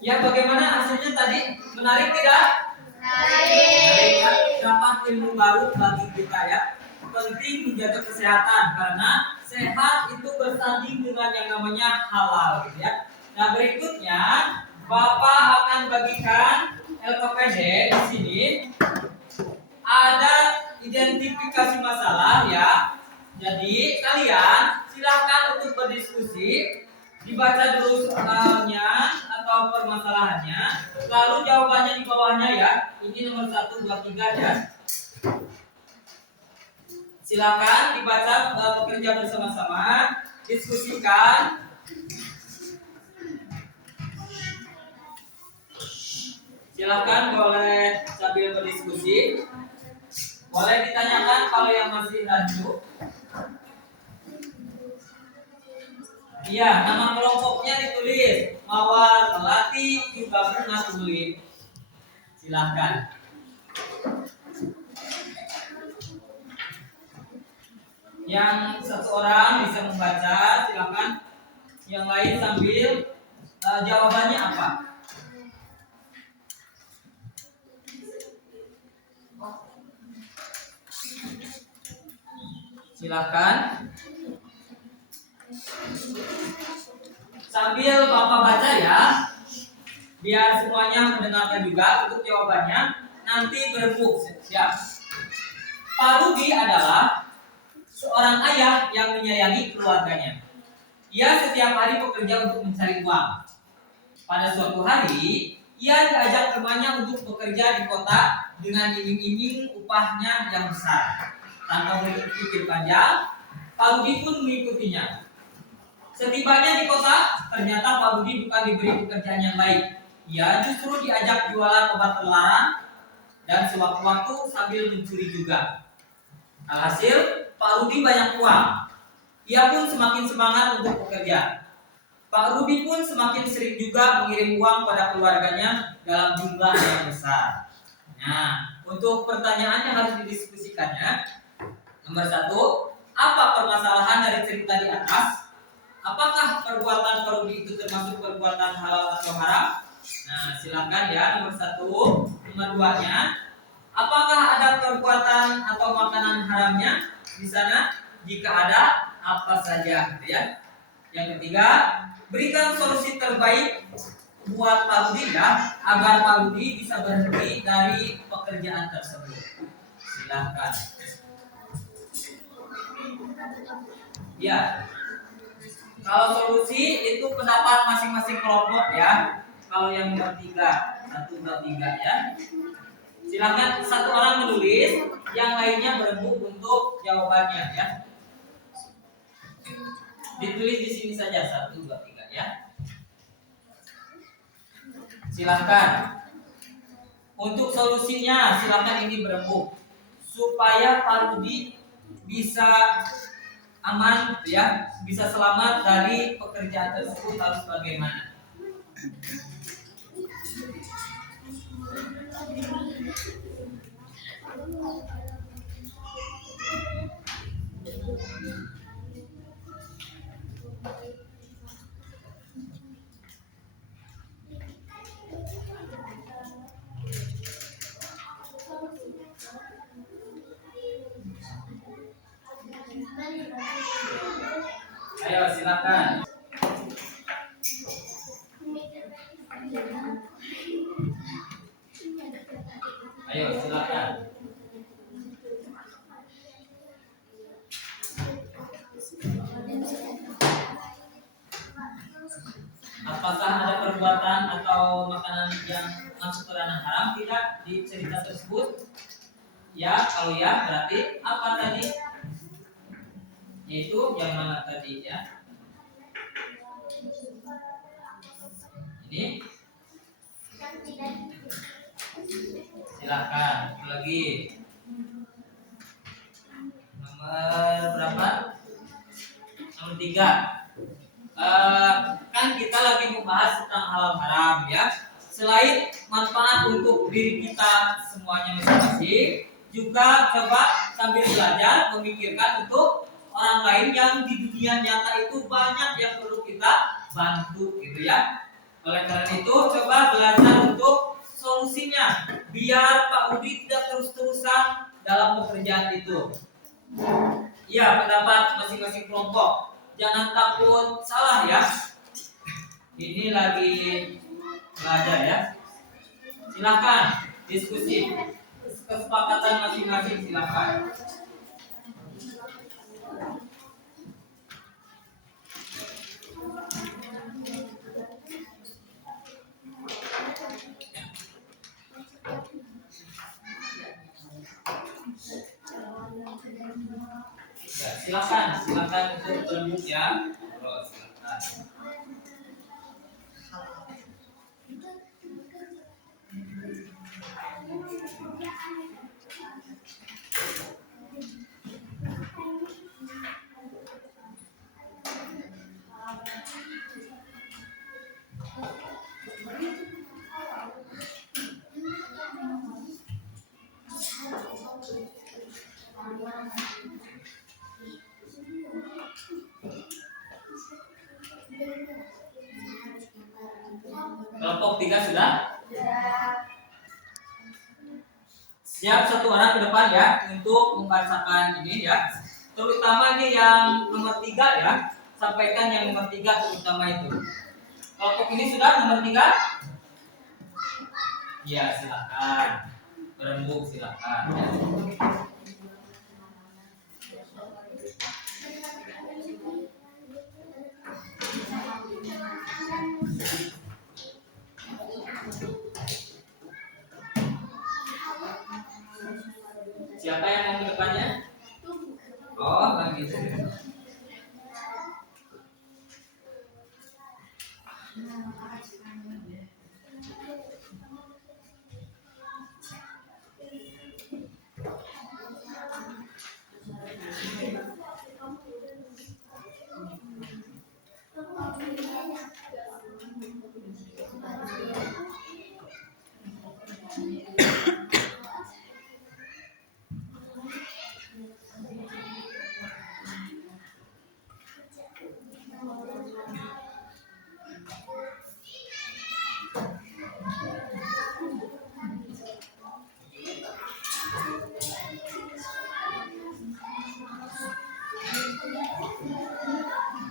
Ya, bagaimana hasilnya tadi? Menarik tidak? Menarik. Ya, dapat ilmu baru bagi kita ya. Penting menjaga kesehatan karena sehat itu bersanding dengan yang namanya halal gitu ya. Nah, berikutnya Bapak akan bagikan LKPD di sini. Ada identifikasi masalah ya. Jadi kalian silahkan untuk berdiskusi, dibaca dulu soalnya atau permasalahannya, lalu jawabannya di bawahnya ya. Ini nomor 1, 2, 3 ya. Silakan dibaca, bekerja bersama-sama, diskusikan. Silakan boleh sambil berdiskusi. Boleh ditanyakan kalau yang masih ragu. Iya, nama kelompoknya ditulis. Mawar, melati, juga bunga tulip. Silakan. Yang satu orang bisa membaca, silakan. Yang lain sambil jawabannya apa? Silakan. Sambil Bapak baca ya, biar semuanya mendengarkan juga untuk jawabannya. Nanti berembuk. Siap. Pak Rudi adalah seorang ayah yang menyayangi keluarganya. Ia setiap hari bekerja untuk mencari uang. Pada suatu hari, ia diajak temannya untuk bekerja di kota dengan iming-iming upahnya yang besar. Tanpa berpikir panjang, Pak Rudi pun mengikutinya. Setibanya di kota, ternyata Pak Rudi bukan diberi pekerjaan yang baik. Ia justru diajak jualan obat terlarang dan sewaktu-waktu sambil mencuri juga. Alhasil, Pak Rudi banyak uang. Ia pun semakin semangat untuk bekerja. Pak Rudi pun semakin sering juga mengirim uang pada keluarganya dalam jumlah yang besar. Nah, untuk pertanyaannya harus didiskusikannya. Nomor 1, apa permasalahan dari cerita di atas? Apakah perbuatan Pak Rudi itu termasuk perbuatan halal atau haram? Nah, silakan ya nomor 1. Nomor 2-nya, apakah ada perbuatan atau makanan haramnya di sana? Jika ada, apa saja gitu ya. Yang ketiga, berikan solusi terbaik buat Pak Rudi ya, agar Pak Rudi bisa berhenti dari pekerjaan tersebut. Silakan. Ya. Kalau solusi itu pendapat masing-masing kelompok ya. Kalau yang nomor 3, 1, 2, 3 ya. Silakan satu orang menulis, yang lainnya berembuk untuk jawabannya ya. Ditulis di sini saja 1, 2, 3 ya. Silakan. Untuk solusinya silakan ini berembuk supaya Pak Rudi bisa aman ya, bisa selamat dari pekerjaan tersebut. Harus bagaimana? Ayo silakan. Ayo silakan. perbuatan atau makanan yang masuk ke ranah haram tidak di cerita tersebut? Ya, kalau ya berarti apa tadi? Yaitu yang mana tadi ya? Ini silakan lagi. Nomor berapa? Nomor 3. Kan kita lagi membahas tentang halal haram ya. Selain manfaat untuk diri kita semuanya masing-masing, juga coba sambil belajar memikirkan untuk orang lain yang di dunia nyata itu banyak yang perlu kita bantu gitu ya. Oleh karena itu coba belajar untuk solusinya biar Pak Udi tidak terus-terusan dalam pekerjaan itu. Ya, pendapat masing-masing kelompok. Jangan takut salah ya. Ini lagi belajar ya. Silakan diskusi. Kesepakatan masing-masing silakan. Ya, silakan untuk berembuk ya. Terus silakan. Kelompok 3 sudah? Siap satu orang ke depan ya untuk membacakan ini ya. Terutama nih yang nomor 3 ya. Sampaikan yang nomor 3 terutama itu. Kelompok ini sudah nomor 3? Ya, silakan. Berembuk silakan. Siapa yang mau ke depannya? Oh, begitu.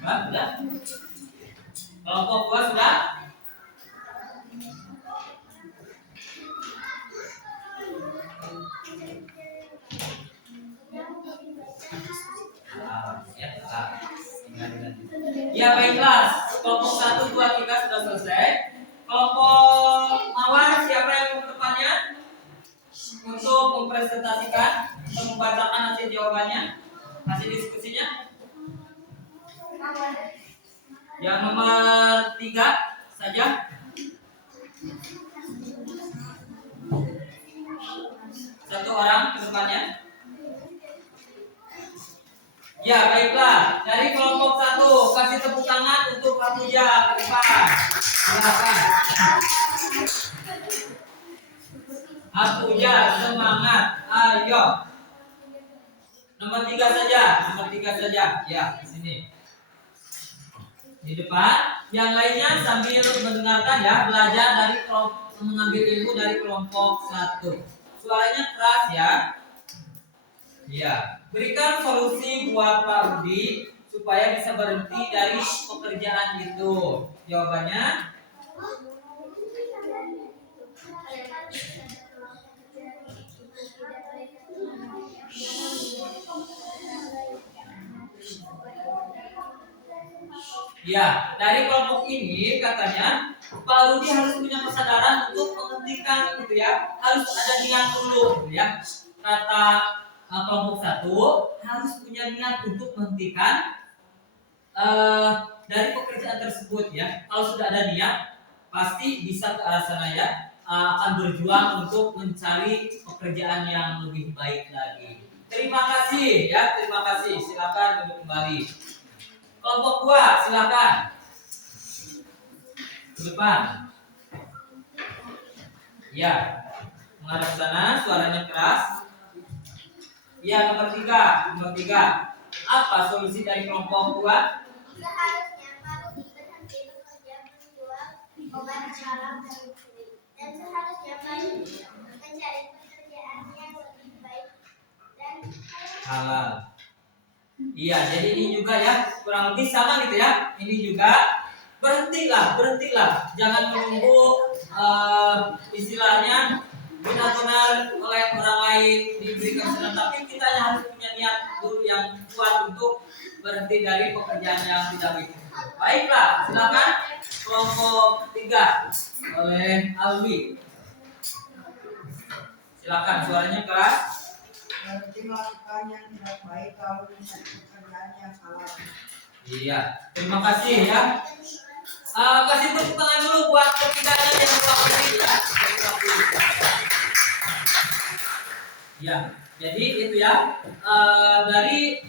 Sudah? Kelompok 2 sudah? Ya, baiklah. Kelompok 1, 2, 3 sudah selesai. Kelompok Mawar, siapa yang mau ke depannya? Untuk mempresentasikan atau membacakan hasil jawabannya, hasil diskusinya. Yang nomor 3 saja. Satu orang ke depannya. Ya, baiklah. Dari kelompok 1, kasih tepuk tangan untuk Pak Puja ke depan. Silakan. Pak Puja, semangat. Ayo. Nomor 3 saja. Nomor 3 saja. Ya, di sini. Di depan. Yang lainnya sambil mendengarkan ya, belajar dari kelompok, mengambil ilmu dari kelompok 1. Suaranya keras ya. Ya, berikan solusi buat Pak Budi supaya bisa berhenti dari pekerjaan itu. Jawabannya? Ya, dari kelompok ini katanya Pak Rudi harus punya kesadaran untuk menghentikan gitu ya. Harus ada niat dulu gitu ya. Kata kelompok 1 harus punya niat untuk menghentikan dari pekerjaan tersebut ya. Kalau sudah ada niat, pasti bisa ke arah sana ya. Akan berjuang untuk mencari pekerjaan yang lebih baik lagi. Terima kasih ya, terima kasih. Silakan duduk kembali. Kelompok 2, silakan. Ke depan. Ya, menghadap sana, suaranya keras. Ya, nomor 3. Apa solusi dari kelompok 2? Seharusnya Pak Rudi berhenti bekerja menjual obat haram dan seharusnya Pak Rudi mencari pekerjaan yang lebih baik dan Halal. Iya, jadi ini juga ya kurang lebih sama gitu ya. Ini juga berhentilah. Jangan menunggu istilahnya benar-benar oleh orang lain diberikan saran, tapi kita harus punya niat dulu yang kuat untuk berhenti dari pekerjaan yang tidak baik. Baiklah, silakan kelompok 3 oleh Alwi. Silakan, suaranya keras. Berarti melakukan yang tidak baik kalau mencari pekerjaan yang salah. Iya, terima kasih ya. Kasih tepuk tangan dulu buat ketiganya yang melakukan ini ya. Ya, jadi itu ya. Dari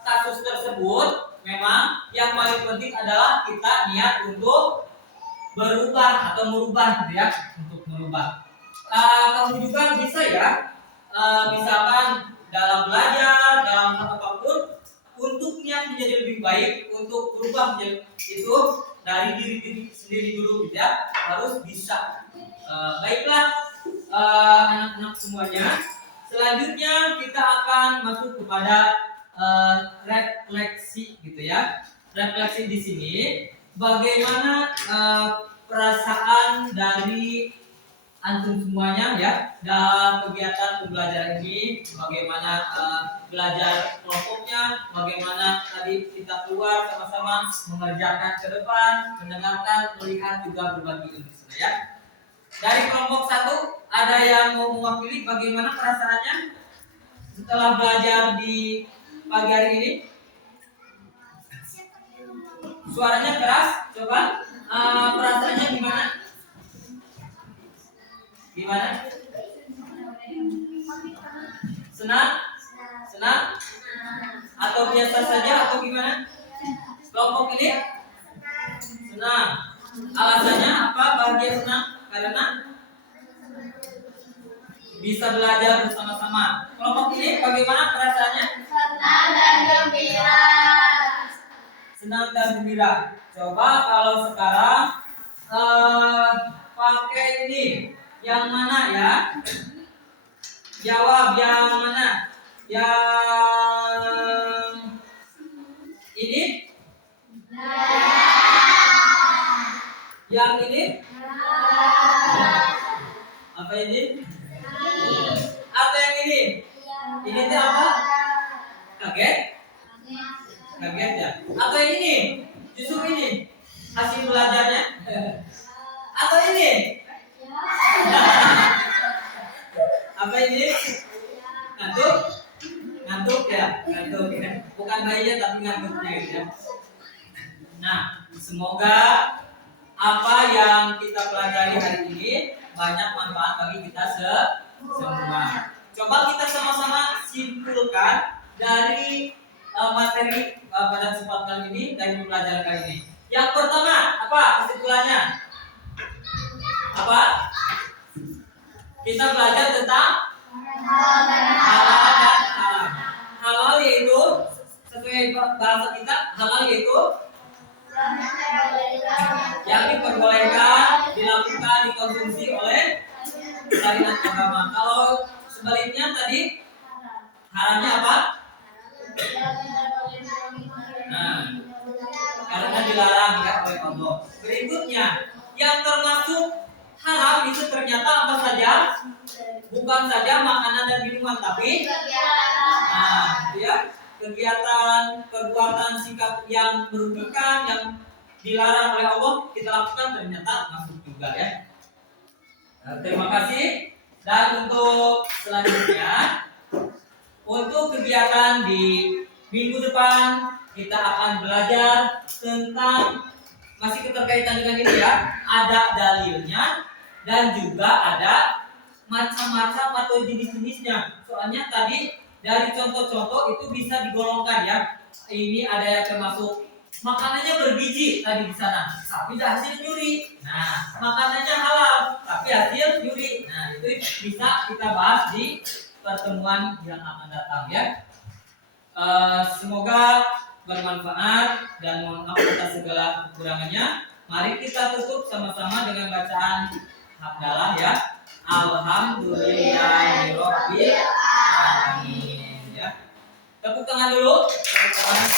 kasus tersebut memang yang paling penting adalah kita niat untuk berubah atau merubah gitu ya, untuk merubah. Kamu juga bisa ya, misalkan dalam belajar, dalam hal apapun, untuk niat menjadi lebih baik, untuk berubah menjadi itu dari diri sendiri dulu gitu ya, harus bisa. Baiklah anak-anak semuanya, selanjutnya kita akan masuk kepada refleksi gitu ya. Refleksi di sini bagaimana perasaan dari antum semuanya ya dalam kegiatan pembelajaran ini, bagaimana belajar kelompoknya, bagaimana tadi kita keluar sama-sama mengerjakan ke depan, mendengarkan, melihat juga berbagi ilmu ya. Dari kelompok 1 ada yang mau mewakili bagaimana perasaannya setelah belajar di pagi hari ini? Suaranya keras, coba perasaannya gimana? Gimana? Senang? Atau biasa saja atau gimana? Kelompok ini? Senang. Alasannya apa bahagia senang? Karena bisa belajar bersama-sama. Kelompok ini bagaimana perasaannya? Senang dan gembira. Coba kalau sekarang pakai ini. Yang mana ya? Jawab yang mana? Yang ini? Yang ini? Apa ini? Atau yang ini? Ini itu apa? Kaget? Kaget ya? Atau yang ini? Justru ini? Hasil belajarnya? Atau ini? Apa ini? Ngantuk ya? Bukan bayinya tapi ngantuknya gitu ya. Nah, semoga apa yang kita pelajari hari ini banyak manfaat bagi kita semua. Coba kita sama-sama simpulkan dari materi pada kesempatan kali ini, dari pembelajaran kali ini. Yang pertama, apa kesimpulannya? Apa? Kita belajar tentang halal dan haram. Halal yaitu sesuai bahasa kita, halal yaitu yang diperbolehkan, dilakukan, dikonsumsi oleh syariat agama. Kalau sebaliknya tadi haramnya apa? Nah, karena dilarang ya oleh Allah. Berikutnya, yang termasuk haram itu ternyata apa saja? Bukan saja makanan dan minuman, tapi ya kegiatan, perbuatan, sikap yang merugikan, yang dilarang oleh Allah kita lakukan ternyata masuk juga ya. Terima kasih. Dan untuk selanjutnya, untuk kegiatan di minggu depan kita akan belajar tentang masih keterkaitan dengan ini ya. Ada dalilnya dan juga ada macam-macam atau jenis-jenisnya. Soalnya tadi dari contoh-contoh itu bisa digolongkan ya. Ini ada yang termasuk makanannya berbiji tadi di sana, tapi hasil nyuri. Nah, makanannya halal, tapi hasil nyuri. Nah, itu bisa kita bahas di pertemuan yang akan datang ya. Semoga bermanfaat dan mohon maaf atas segala kekurangannya. Mari kita tutup sama-sama dengan bacaan hamdalah ya. Alhamdulillahirabbil alamin ya. Tepuk tangan dulu. Tepuk tangan.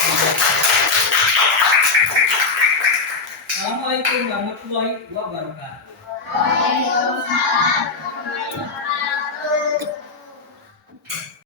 Assalamualaikum warahmatullahi wabarakatuh. Waalaikumsalam.